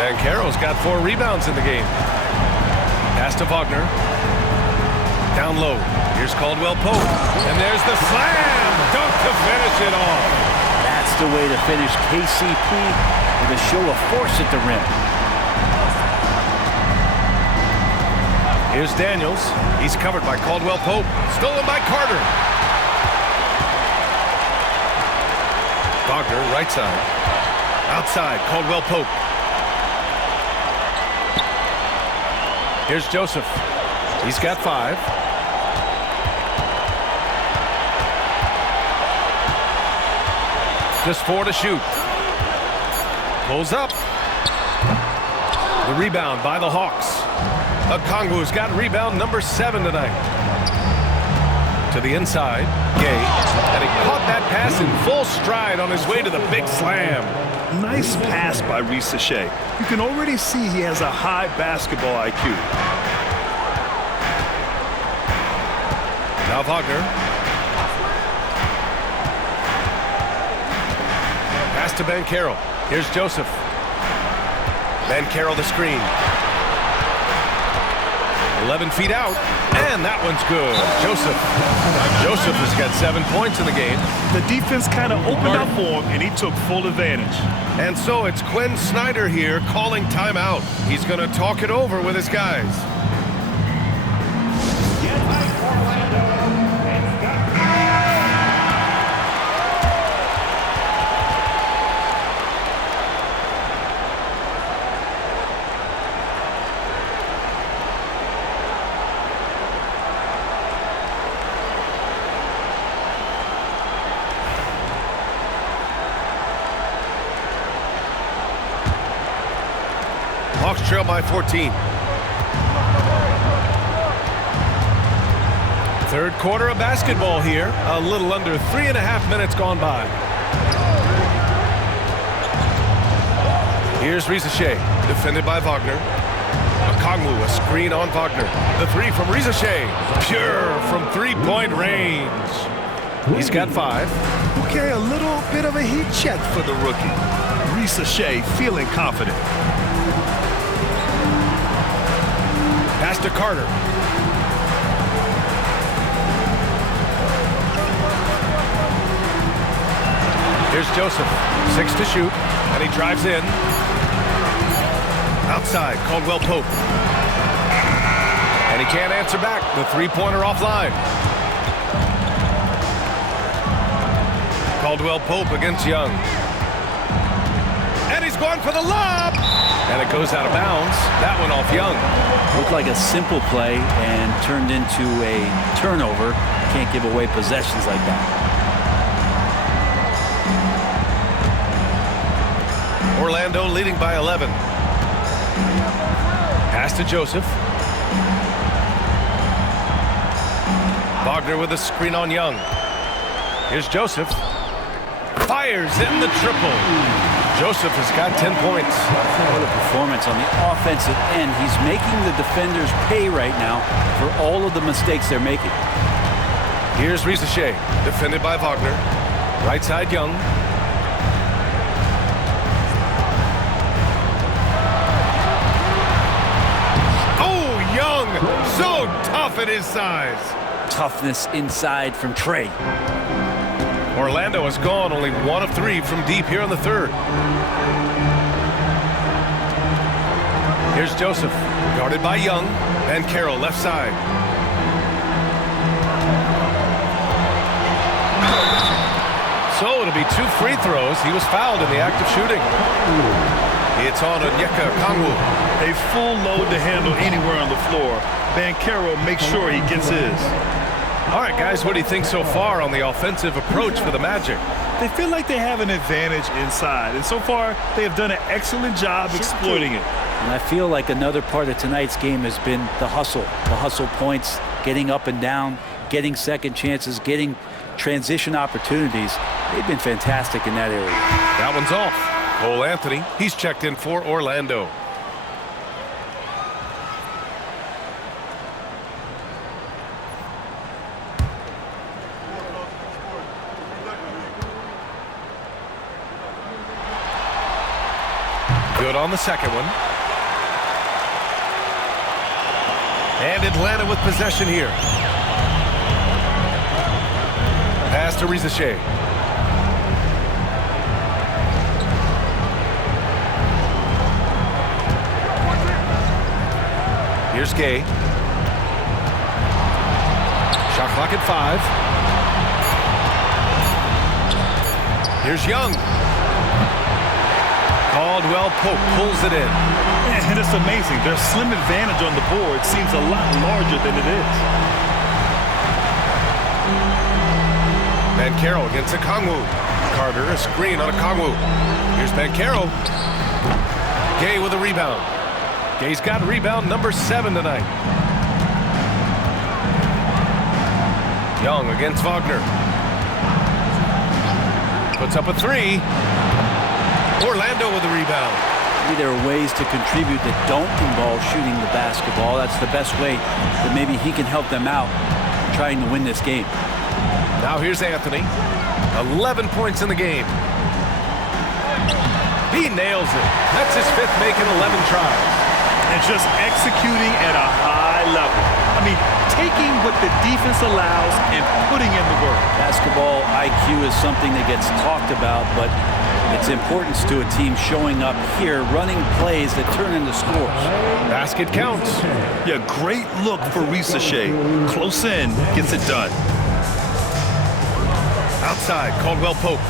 Banchero's got 4 rebounds in the game. Pass to Wagner. Down low. Here's Caldwell Pope. And there's the slam dunk to finish it off. That's the way to finish. KCP with a show of force at the rim. Here's Daniels. He's covered by Caldwell Pope. Stolen by Carter. Wagner, right side. Outside, Caldwell Pope. Here's Joseph. He's got 5. Just 4 to shoot. Pulls up. The rebound by the Hawks. Okongwu's got rebound number 7 tonight. To the inside, Gay. And he caught that pass in full stride on his way to the big slam. Nice pass by Risa Shea. You can already see he has a high basketball IQ. Now Wagner. Pass to Banchero. Here's Joseph. Banchero the screen. 11 feet out, and that one's good. Joseph has got 7 points in the game. The defense kind of opened up for him, and he took full advantage. And so it's Quinn Snyder here calling timeout. He's going to talk it over with his guys. Hawks trail by 14. Third quarter of basketball here. A little under 3.5 minutes gone by. Here's Risa Shea, defended by Wagner. Okongwu, a screen on Wagner. The 3 from Risa Shea. Pure from 3-point range. He's got 5. Okay, a little bit of a heat check for the rookie. Risa Shea feeling confident. Pass to Carter. Here's Joseph. 6 to shoot, and he drives in. Outside, Caldwell Pope. And he can't answer back. The 3-pointer offline. Caldwell Pope against Young. And he's going for the lob. And it goes out of bounds. That one off Young. Looked like a simple play and turned into a turnover. Can't give away possessions like that. Orlando leading by 11. Pass to Joseph. Wagner with a screen on Young. Here's Joseph. Fires in the triple. Joseph has got 10 points. What a performance on the offensive end. He's making the defenders pay right now for all of the mistakes they're making. Here's Risa Shea, defended by Wagner. Right side, Young. Oh, Young limit his size. Toughness inside from Trey. Orlando has gone only 1 of 3 from deep here in the third. Here's Joseph, guarded by Young, and Carroll left side. So it'll be 2 free throws. He was fouled in the act of shooting. It's on Onyeka Okongwu. A full load to handle anywhere on the floor. Banchero makes sure he gets his. All right, guys, what do you think so far on the offensive approach for the Magic? They feel like they have an advantage inside, and so far they have done an excellent job exploiting it. And I feel like another part of tonight's game has been the hustle points, getting up and down, getting second chances, getting transition opportunities. They've been fantastic in that area. That one's off. Cole Anthony, he's checked in for Orlando. Good on the second one. And Atlanta with possession here. Pass to Rizachet. Here's Gay. Shot clock at 5. Here's Young. Caldwell Pope pulls it in. And it's amazing. Their slim advantage on the board seems a lot larger than it is. Banchero against Okongwu. Carter, a screen on Okongwu. Here's Banchero. Gay with a rebound. Gay's got rebound number 7 tonight. Young against Wagner. Puts up a 3. Orlando with the rebound. Maybe there are ways to contribute that don't involve shooting the basketball. That's the best way that maybe he can help them out trying to win this game. Now here's Anthony. 11 points in the game. He nails it. That's his 5th make in 11 tries. And just executing at a high level. I mean, taking what the defense allows and putting in the work. Basketball IQ is something that gets talked about, but its importance to a team showing up here, running plays that turn into scores. Basket counts. Yeah, great look for Rizachet. Close in, gets it done. Outside, Caldwell Pope.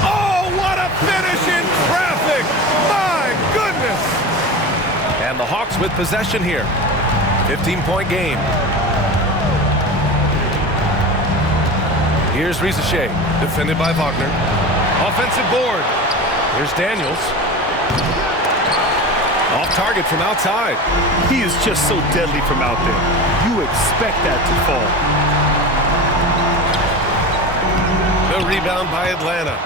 Oh, what a finish in traffic! My goodness! And the Hawks with possession here. 15-point game. Here's Rizachet, defended by Wagner. Offensive board. Here's Daniels. Off target from outside. He is just so deadly from out there. You expect that to fall. The rebound by Atlanta.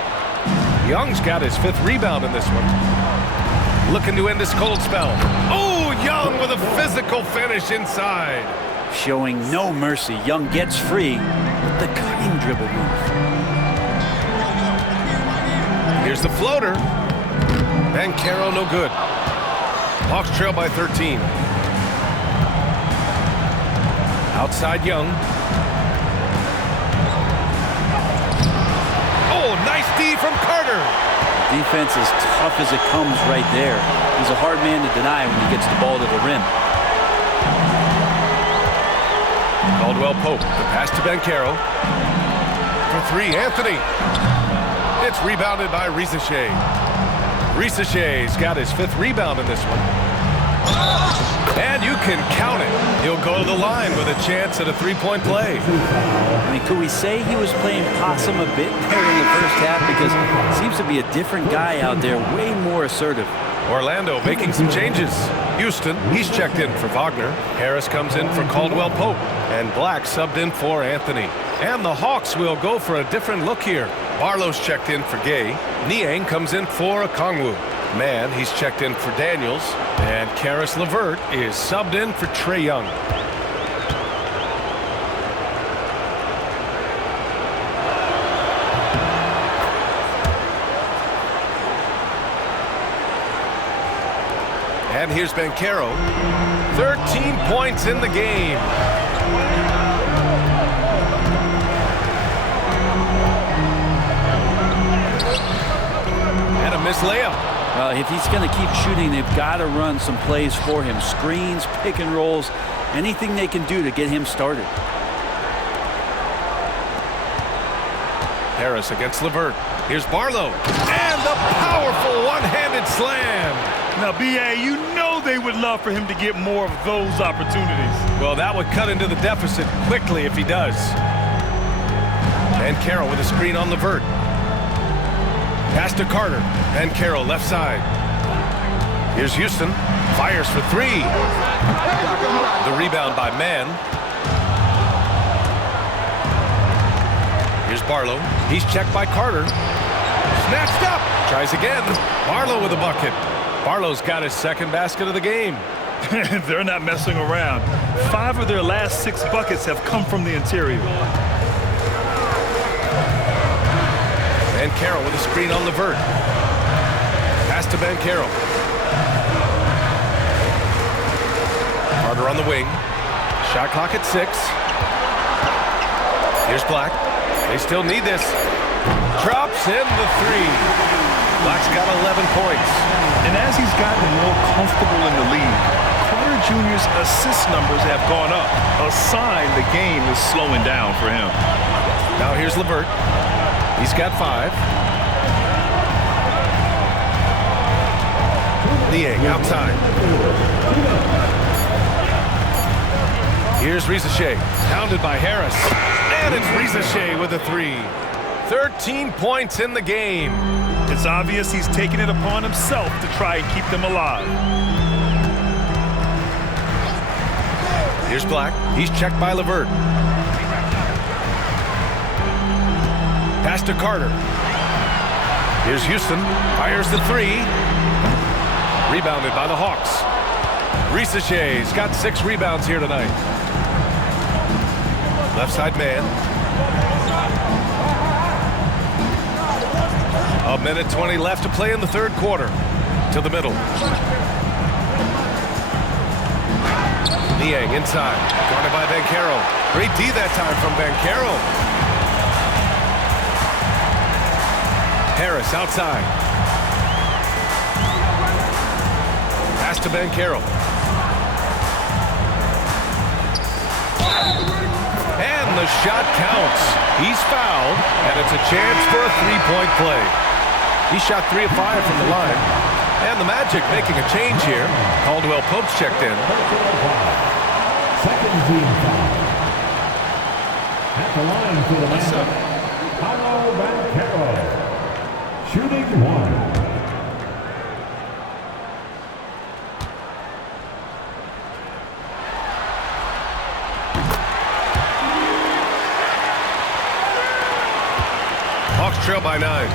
Young's got his 5th rebound in this one. Looking to end this cold spell. Oh, Young with a physical finish inside. Showing no mercy. Young gets free with the cutting dribble move. Here's the floater. Banchero no good. Hawks trail by 13. Outside Young. Oh, nice D from Carter. Defense as tough as it comes right there. He's a hard man to deny when he gets the ball to the rim. Caldwell Pope, the pass to Banchero. For 3, Anthony. It's rebounded by Rizachet. Rizachet's got his 5th rebound in this one. And you can count it. He'll go to the line with a chance at a 3-point play. I mean, could we say he was playing possum a bit there in the first half? Because it seems to be a different guy out there, way more assertive. Orlando making some changes. Houston, he's checked in for Wagner. Harris comes in for Caldwell Pope. And Black subbed in for Anthony. And the Hawks will go for a different look here. Barlow's checked in for Gay. Niang comes in for Okongwu. Mann, he's checked in for Daniels. And Karis LeVert is subbed in for Trae Young. And here's Banchero. 13 points in the game. And a missed layup. Well, if he's going to keep shooting, they've got to run some plays for him. Screens, pick and rolls, anything they can do to get him started. Harris against LeVert. Here's Barlow. And the powerful one-handed slam. Now, B.A., you know they would love for him to get more of those opportunities. Well, that would cut into the deficit quickly if he does. Banchero with a screen on LeVert. Pass to Carter. Banchero left side. Here's Houston. Fires for three. The rebound by Mann. Here's Barlow. He's checked by Carter. Snatched up. Tries again. Barlow with a bucket. Barlow's got his second basket of the game. They're not messing around. 5 of their last 6 buckets have come from the interior. Banchero with a screen on LeVert. Pass to Banchero. Carter on the wing. Shot clock at 6. Here's Black. They still need this. Drops in the 3. Black's got 11 points. And as he's gotten more comfortable in the league, Carter Jr.'s assist numbers have gone up, a sign the game is slowing down for him. Now here's LeVert. He's got 5. Niang outside. Here's Rizachet, pounded by Harris. And it's Rizachet with a 3. 13 points in the game. It's obvious he's taking it upon himself to try and keep them alive. Here's Black. He's checked by LeVert. Pass to Carter. Here's Houston. Fires the 3. Rebounded by the Hawks. Rizachet's got 6 rebounds here tonight. Left side man. A minute 20 left to play in the third quarter. To the middle. Niang inside. Guarded by Banchero. Great D that time from Banchero. Harris outside. Pass to Banchero. And the shot counts. He's fouled, and it's a chance for a 3-point play. He shot 3 of 5 from the line. And the Magic making a change here. Caldwell Pope's checked in. Second team foul. At the line for the Magic, Paolo Banchero. Shooting 1. Hawks trail by 9.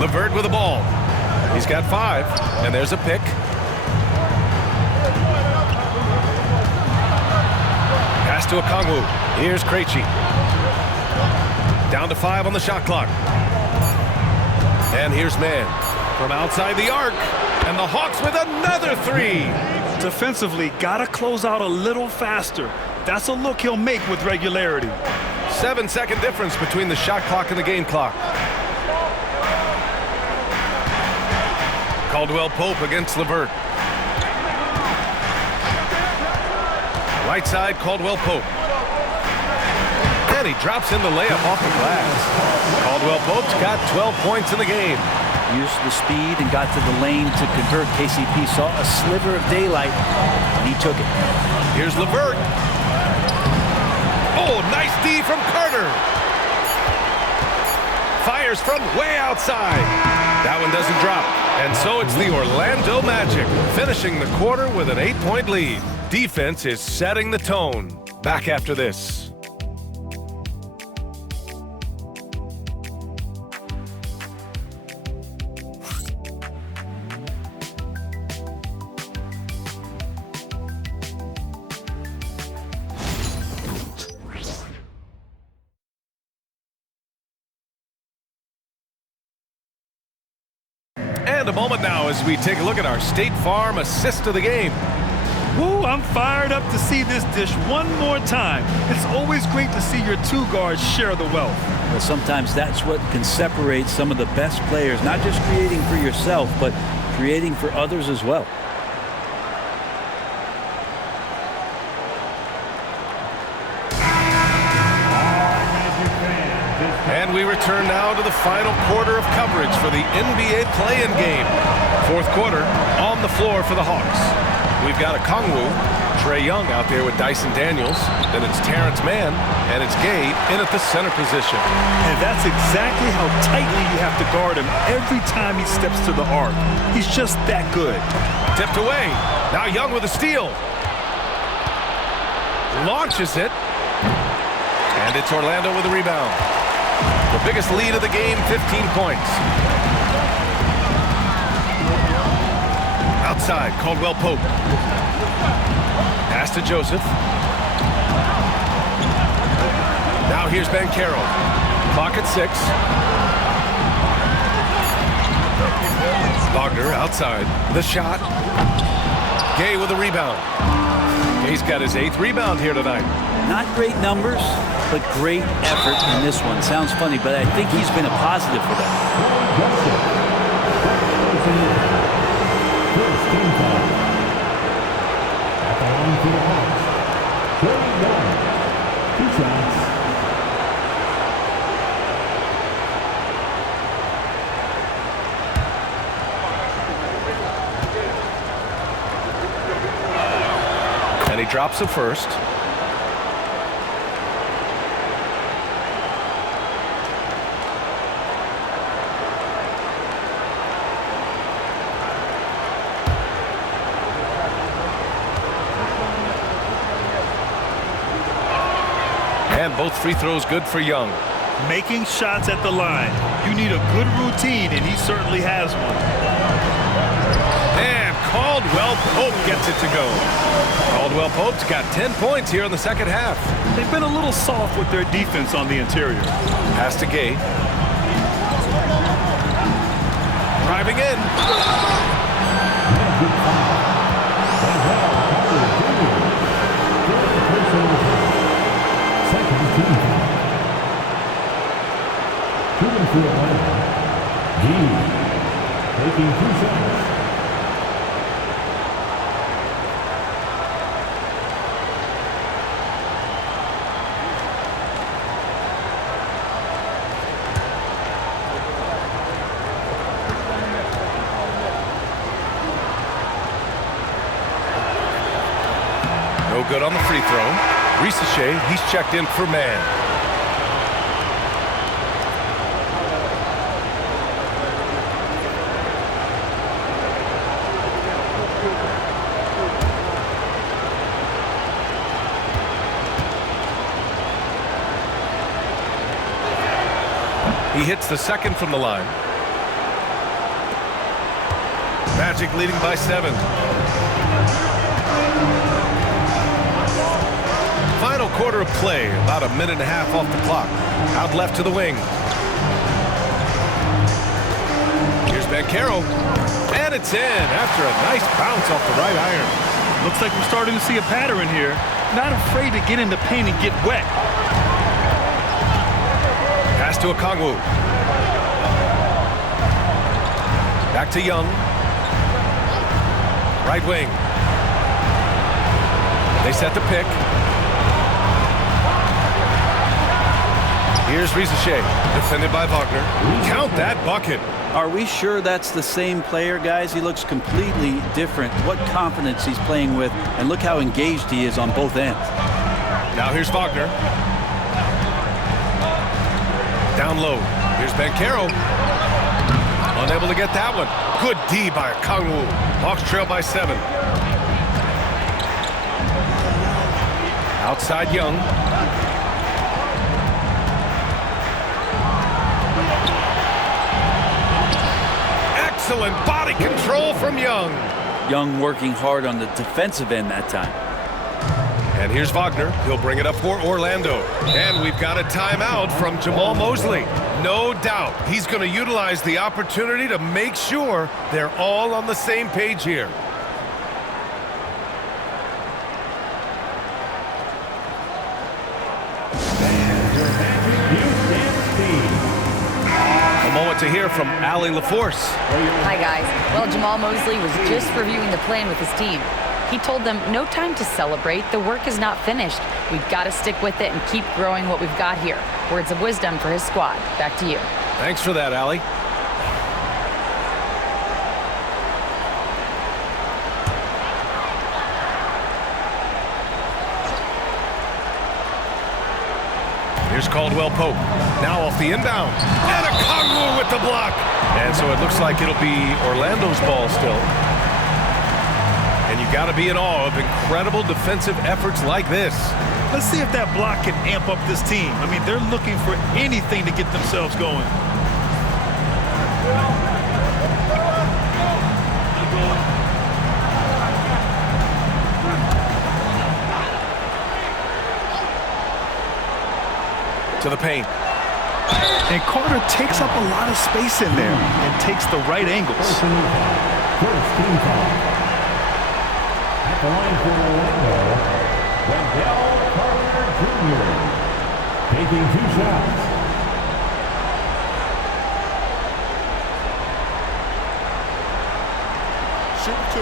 LeVert with the ball. He's got 5, and there's a pick. Pass to Okongwu. Here's Krejci. Down to 5 on the shot clock. And here's Mann from outside the arc. And the Hawks with another 3. Defensively, gotta close out a little faster. That's a look he'll make with regularity. 7-second difference between the shot clock and the game clock. Caldwell Pope against LeVert. Right side, Caldwell Pope. And he drops in the layup off the glass. Caldwell Pope's got 12 points in the game. Used the speed and got to the lane to convert. KCP saw a sliver of daylight, and he took it. Here's LeVert. Oh, nice D from Carter. Fires from way outside. That one doesn't drop. And so it's the Orlando Magic finishing the quarter with an 8-point lead. Defense is setting the tone. Back after this. And a moment now as we take a look at our State Farm assist of the game. Woo, I'm fired up to see this dish one more time. It's always great to see your two guards share the wealth. Well, sometimes that's what can separate some of the best players, not just creating for yourself, but creating for others as well. And we return now to the final quarter of coverage for the NBA play-in game. Fourth quarter on the floor for the Hawks. We've got a Kongwu, Trae Young out there with Dyson Daniels. Then it's Terrence Mann, and it's Gabe in at the center position. And that's exactly how tightly you have to guard him every time he steps to the arc. He's just that good. Tipped away. Now Young with a steal. Launches it. And it's Orlando with a rebound. The biggest lead of the game, 15 points. Outside, Caldwell Pope. Pass to Joseph. Now here's Banchero. Clock at 6. Wagner outside. The shot. Gay with a rebound. Gay's got his 8th rebound here tonight. Not great numbers, but great effort in this one. Sounds funny, but I think he's been a positive for them. And he drops it first. And both free throws good for Young. Making shots at the line. You need a good routine, and he certainly has one. And Caldwell Pope gets it to go. Caldwell Pope's got 10 points here in the second half. They've been a little soft with their defense on the interior. Pass to Gay. Driving in. Taking 2 shots. No good on the free throw. Risache, he's checked in for Mann. He hits the second from the line. Magic leading by 7. Final quarter of play, about a minute and a half off the clock. Out left to the wing. Here's Banchero. And it's in after a nice bounce off the right iron. Looks like we're starting to see a pattern here. Not afraid to get in the paint and get wet. Pass to Okongwu. Back to Young. Right wing. They set the pick. Here's Risache, defended by Wagner. Count that bucket. Are we sure that's the same player, guys? He looks completely different. What confidence he's playing with, and look how engaged he is on both ends. Now here's Wagner. Down low. Here's Banchero. Unable to get that one. Good D by Kongwu. Hawks trail by 7. Outside Young. Excellent body control from Young. Young working hard on the defensive end that time. And here's Wagner. He'll bring it up for Orlando. And we've got a timeout from Jamal Mosley. No doubt he's going to utilize the opportunity to make sure they're all on the same page here. A moment to hear from Allie LaForce. Hi, guys. Well, Jamal Mosley was just reviewing the plan with his team. He told them, no time to celebrate. The work is not finished. We've got to stick with it and keep growing what we've got here. Words of wisdom for his squad. Back to you. Thanks for that, Allie. Here's Caldwell Pope. Now off the inbound. And a Kongwu with the block. And so it looks like it'll be Orlando's ball still. And you got to be in awe of incredible defensive efforts like this. Let's see if that block can amp up this team. I mean, they're looking for anything to get themselves going. To the paint. And Carter takes up a lot of space in there and takes the right angles. First team foul. At the line for Orlando, Wendell Carter Jr. taking 2 shots. Shoot 2.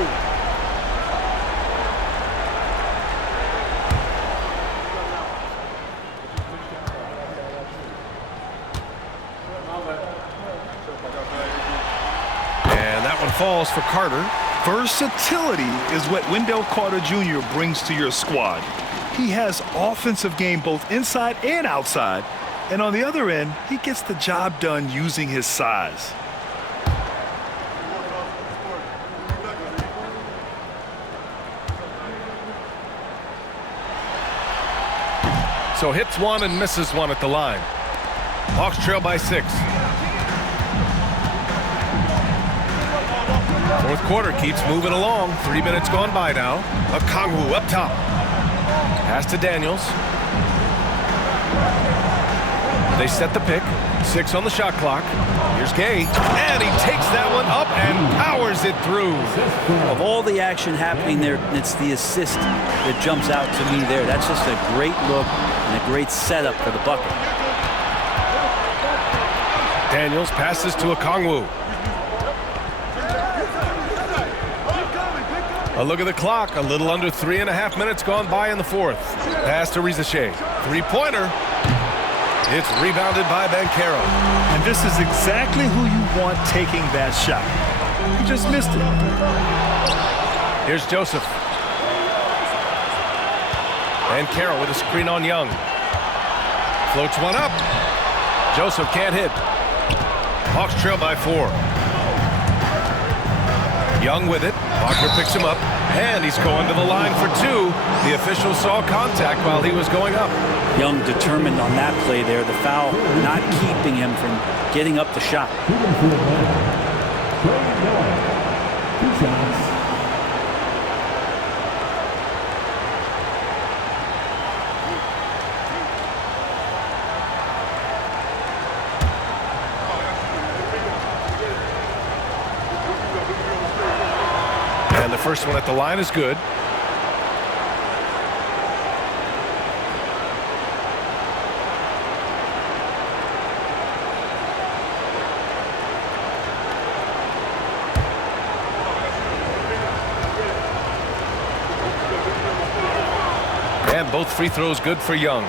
And that one falls for Carter. Versatility is what Wendell Carter Jr. brings to your squad. He has offensive game both inside and outside. And on the other end, he gets the job done using his size. So hits one and misses one at the line. Hawks trail by 6. Fourth quarter keeps moving along. 3 minutes gone by now. A Kongwu up top. Pass to Daniels. They set the pick. 6 on the shot clock. Here's Gay. And he takes that one up and powers it through. Of all the action happening there, it's the assist that jumps out to me there. That's just a great look and a great setup for the bucket. Daniels passes to a Kongwu. A look at the clock. A little under 3.5 minutes gone by in the fourth. Pass to Rizachet. Three-pointer. It's rebounded by Banchero. And this is exactly who you want taking that shot. He just missed it. Here's Joseph. Banchero with a screen on Young. Floats one up. Joseph can't hit. Hawks trail by 4. Young with it. Wagner picks him up. And he's going to the line for 2. The official saw contact while he was going up. Young determined on that play there. The foul not keeping him from getting up the shot. 2 shots. And the first one at the line is good. And both free throws good for Young.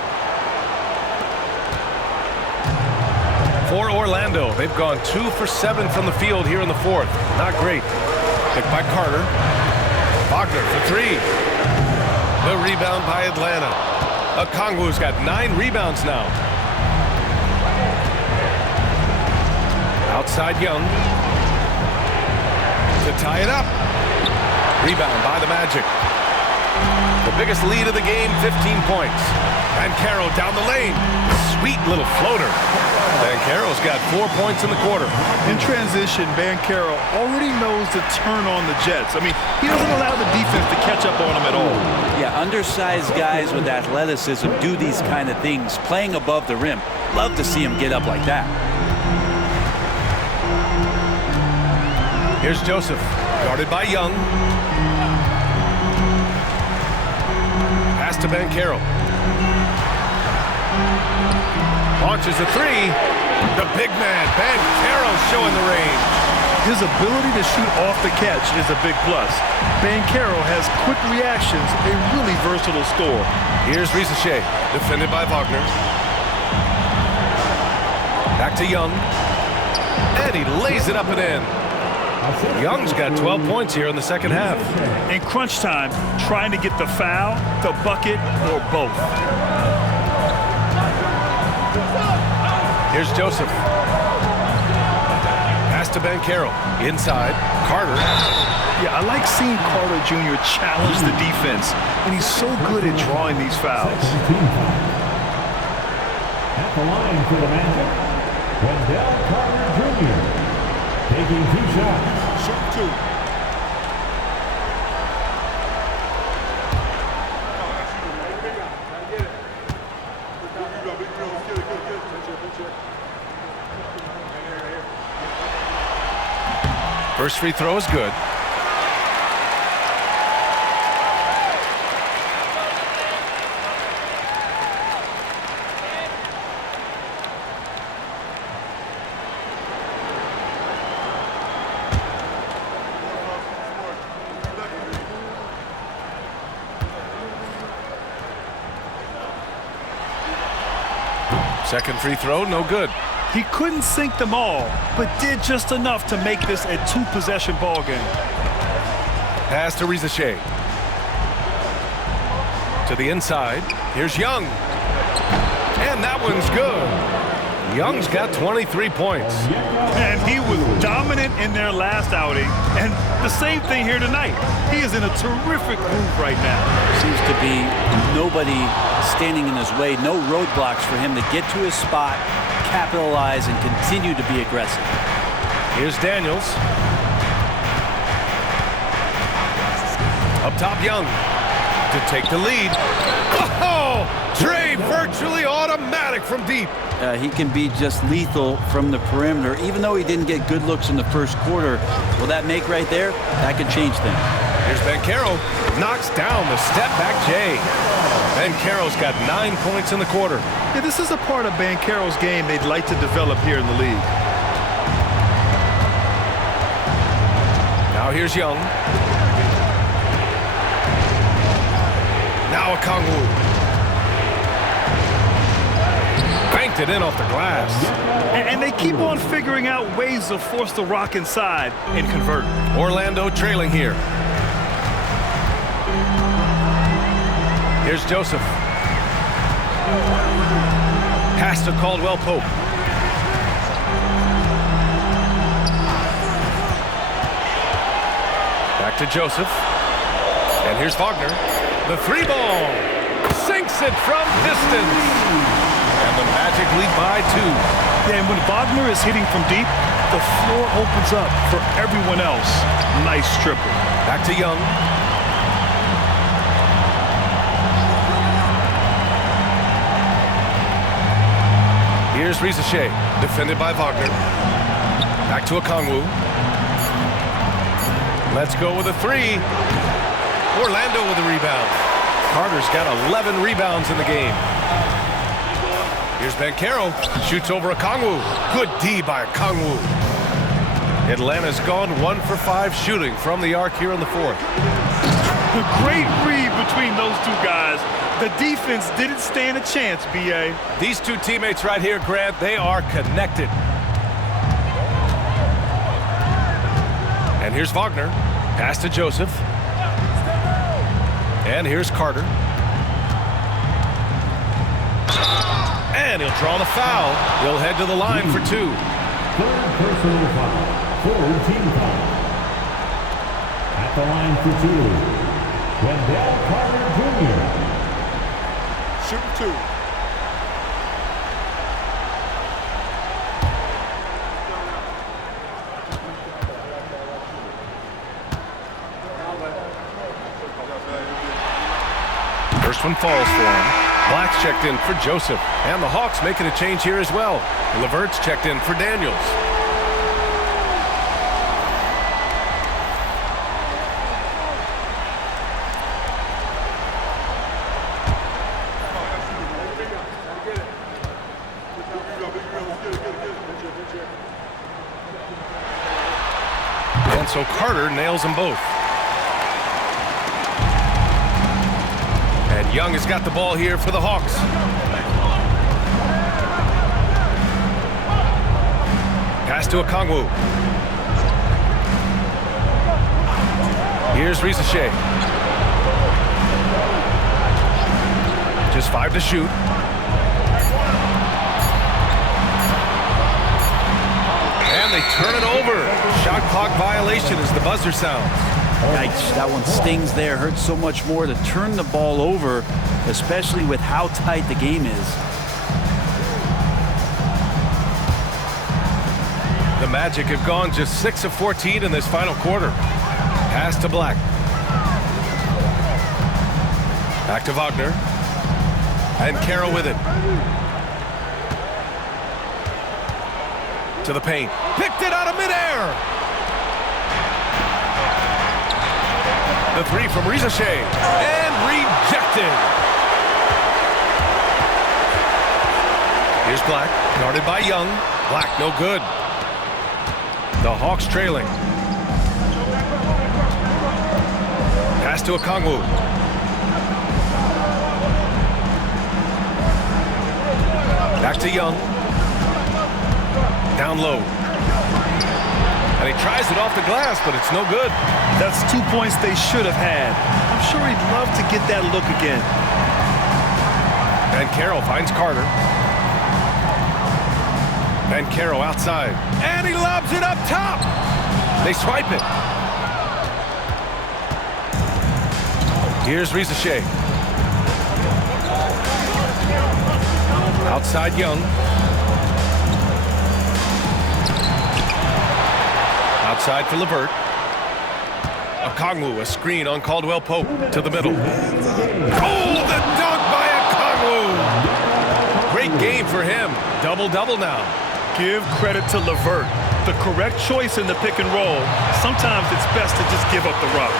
For Orlando, they've gone 2 for 7 from the field here in the fourth. Not great. Picked by Carter. Wagner for 3. The rebound by Atlanta. Okongwu's got 9 rebounds now. Outside Young. To tie it up. Rebound by the Magic. The biggest lead of the game, 15 points. Banchero down the lane. Sweet little floater. Banchero's got 4 points in the quarter. In transition, Banchero already knows to turn on the Jets. I mean, he doesn't allow the defense to catch up on him at all. Yeah, undersized guys with athleticism do these kind of things, playing above the rim. Love to see him get up like that. Here's Joseph, guarded by Young. Pass to Banchero. Launches a three. The big man, Banchero, showing the range. His ability to shoot off the catch is a big plus. Banchero has quick reactions, a really versatile scorer. Here's Risache, defended by Wagner. Back to Young. And he lays it up and in. Young's got 12 points here in the second half. In crunch time, trying to get the foul, the bucket, or both. Here's Joseph. Pass to Banchero. Inside. Carter. Yeah, I like seeing Carter Jr. challenge the defense, and he's so good at drawing these fouls. At the line for the Magic, Wendell Carter Jr. taking 2 shots. Shoot 2. First free throw is good. Second free throw, no good. He couldn't sink them all, but did just enough to make this a 2-possession ball game. Pass to Risache. To the inside. Here's Young. And that one's good. Young's got 23 points. And he was dominant in their last outing. And the same thing here tonight. He is in a terrific groove right now. Seems to be nobody standing in his way, no roadblocks for him to get to his spot, capitalize, and continue to be aggressive. Here's Daniels. Up top, Young to take the lead. Oh! Trey virtually automatic from deep. He can be just lethal from the perimeter, even though he didn't get good looks in the first quarter. Will that make right there? That could change things. Here's Banchero. Knocks down the step-back J. Banchero's got 9 points in the quarter. Yeah, this is a part of Banchero's game they'd like to develop here in the league. Now here's Young. Now Okongwu. Banked it in off the glass. And they keep on figuring out ways to force the rock inside and convert. Orlando trailing here. Here's Joseph. Pass to Caldwell Pope. Back to Joseph. And here's Wagner. The 3-ball. Sinks it from distance. And the Magic lead by 2. Yeah, and when Wagner is hitting from deep, the floor opens up for everyone else. Nice triple. Back to Young. Here's Risache, defended by Wagner. Back to Okongwu. Let's go with a 3. Orlando with a rebound. Carter's got 11 rebounds in the game. Here's Banchero. Shoots over Okongwu. Good D by Okongwu. Atlanta's gone 1 for 5 shooting from the arc here in the fourth. A great read between those two guys. The defense didn't stand a chance, B.A. These two teammates right here, Grant, they are connected. And here's Wagner. Pass to Joseph. And here's Carter. And he'll draw the foul. He'll head to the line for 2. Third personal foul. 4-team foul. At the line for 2, Wendell Carter Jr. Shoot 2. First one falls for him. Black's checked in for Joseph. And the Hawks making a change here as well. LeVert's checked in for Daniels. And so Carter nails them both. And Young has got the ball here for the Hawks. Pass to Okongwu. Here's Risache. Just 5 to shoot. And they turn it over. Shot clock violation as the buzzer sounds. Yikes, that one stings there. Hurts so much more to turn the ball over, especially with how tight the game is. The Magic have gone just 6 of 14 in this final quarter. Pass to Black. Back to Wagner. And Carroll with it. To the paint. Picked it out of midair. The three from Risache. And rejected. Here's Black. Guarded by Young. Black no good. The Hawks trailing. Pass to Okongwu. Back to Young. Down low. And he tries it off the glass, but it's no good. That's 2 points they should have had. I'm sure he'd love to get that look again. And Carroll finds Carter. And Carroll outside. And he lobs it up top. They swipe it. Here's Risache. Outside Young. Outside for LeVert. Okongwu, a screen on Caldwell Pope to the middle. Oh, the dunk by Okongwu! Great game for him. Double-double now. Give credit to LeVert. The correct choice in the pick and roll. Sometimes it's best to just give up the rock.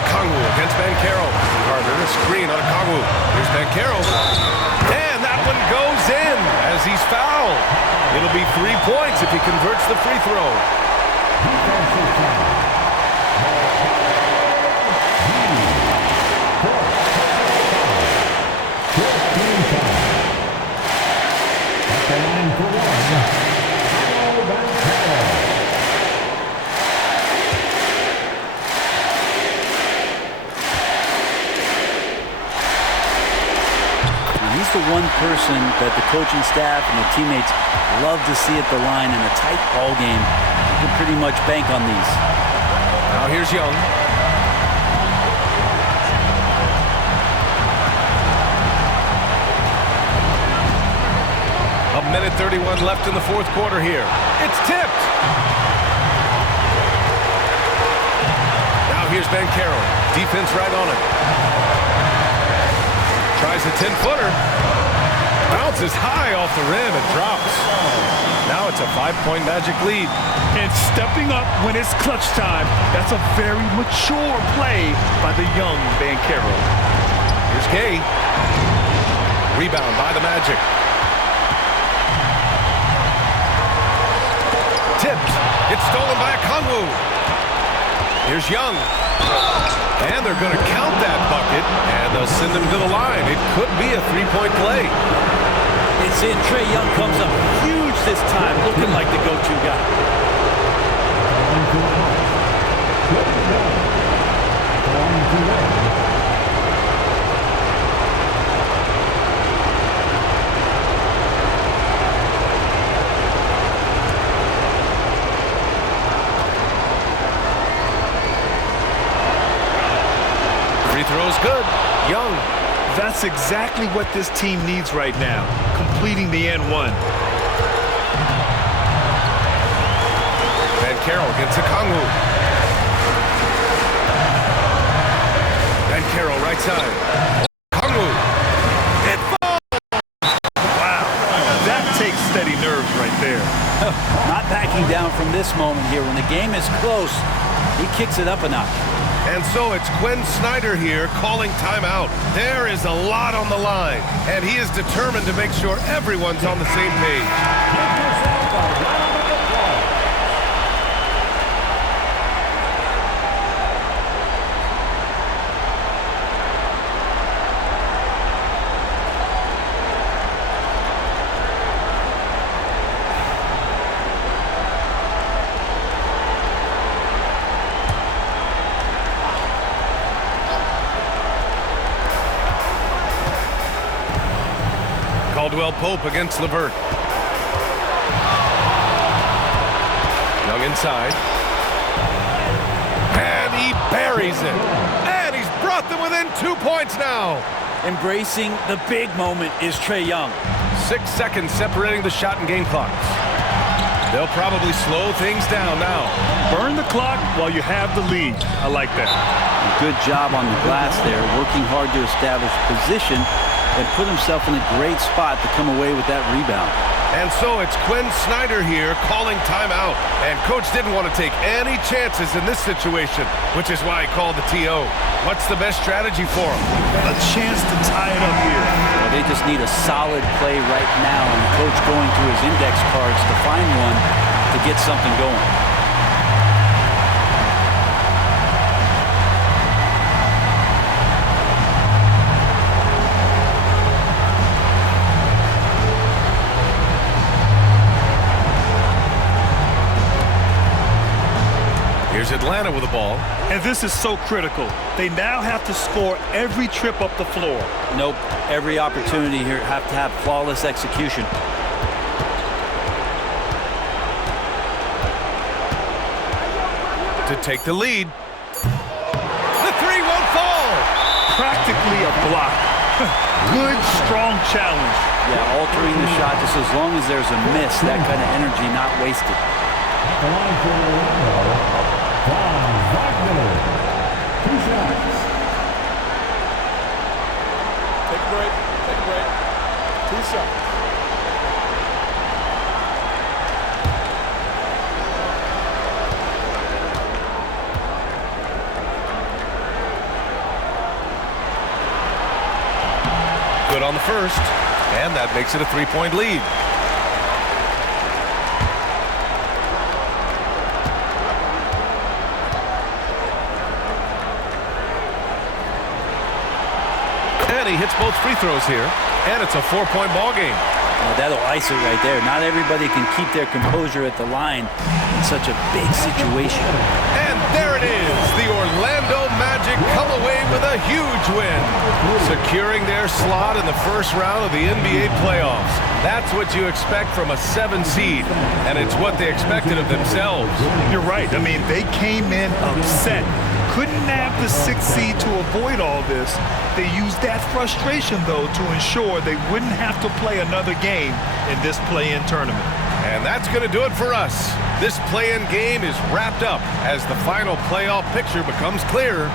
Okongwu against Banchero. Carter, a screen on Okongwu. Here's Banchero. And that one goes in as he's fouled. It'll be 3 points if he converts the free throw. He's the one person that the coaching staff and the teammates love to see at the line in a tight ball game. You can pretty much bank on these. Now here's Young. A minute 31 left in the fourth quarter here. It's tipped. Now here's Banchero. Defense right on it. Tries a 10-footer. Bounces high off the rim and drops. Now it's a 5-point Magic lead. And stepping up when it's clutch time. That's a very mature play by the young Banchero. Here's Gay. Rebound by the Magic. Tipped. It's stolen by Okongwu. Here's Young. And they're going to count that bucket, and they'll send him to the line. It could be a 3-point play. It's in. Trae Young comes up huge this time, looking like the go-to guy. Free throw's good. Young. That's exactly what this team needs right now, completing the N1. And Carroll gets Okongwu. inside. Kongu. It falls. Wow. That takes steady nerves right there. Not backing down from this moment here. When the game is close, he kicks it up a notch. And so it's Quinn Snyder here calling timeout. There is a lot on the line, and he is determined to make sure everyone's on the same page. Caldwell Pope against LeVert. Young inside. And he buries it. And he's brought them within 2 points now. Embracing the big moment is Trae Young. 6 seconds separating the shot and game clocks. They'll probably slow things down now. Burn the clock while you have the lead. I like that. Good job on the glass there, working hard to establish position and put himself in a great spot to come away with that rebound. And so it's Quinn Snyder here calling timeout. And coach didn't want to take any chances in this situation, which is why he called the TO. What's the best strategy for him? A chance to tie it up here. Well, they just need a solid play right now, and the coach going through his index cards to find one to get something going. Here's Atlanta with the ball. And this is so critical. They now have to score every trip up the floor. Nope. Every opportunity here have to have flawless execution. To take the lead. The three won't fall. Practically a block. Good, strong challenge. Yeah, altering the shot just as long as there's a miss, that kind of energy not wasted. The line for Orlando, Von Wagner. 2 shots. Take a break. Take a break. 2 shots. Good on the first, and that makes it a 3-point lead. And he hits both free throws here, and it's a 4-point ball game. Well, that'll ice it right there. Not everybody can keep their composure at the line in such a big situation. And there it is. The Orlando Magic come away with a huge win, securing their slot in the first round of the NBA playoffs. That's what you expect from a 7 seed, and it's what they expected of themselves. You're right. I mean, they came in upset. Couldn't nab the 6th seed to avoid all this. They used that frustration, though, to ensure they wouldn't have to play another game in this play-in tournament. And that's going to do it for us. This play-in game is wrapped up as the final playoff picture becomes clearer.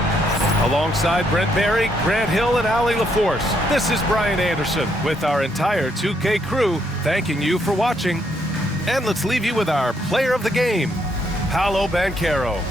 Alongside Brent Barry, Grant Hill, and Allie LaForce, this is Brian Anderson with our entire 2K crew thanking you for watching. And let's leave you with our player of the game, Paolo Banchero.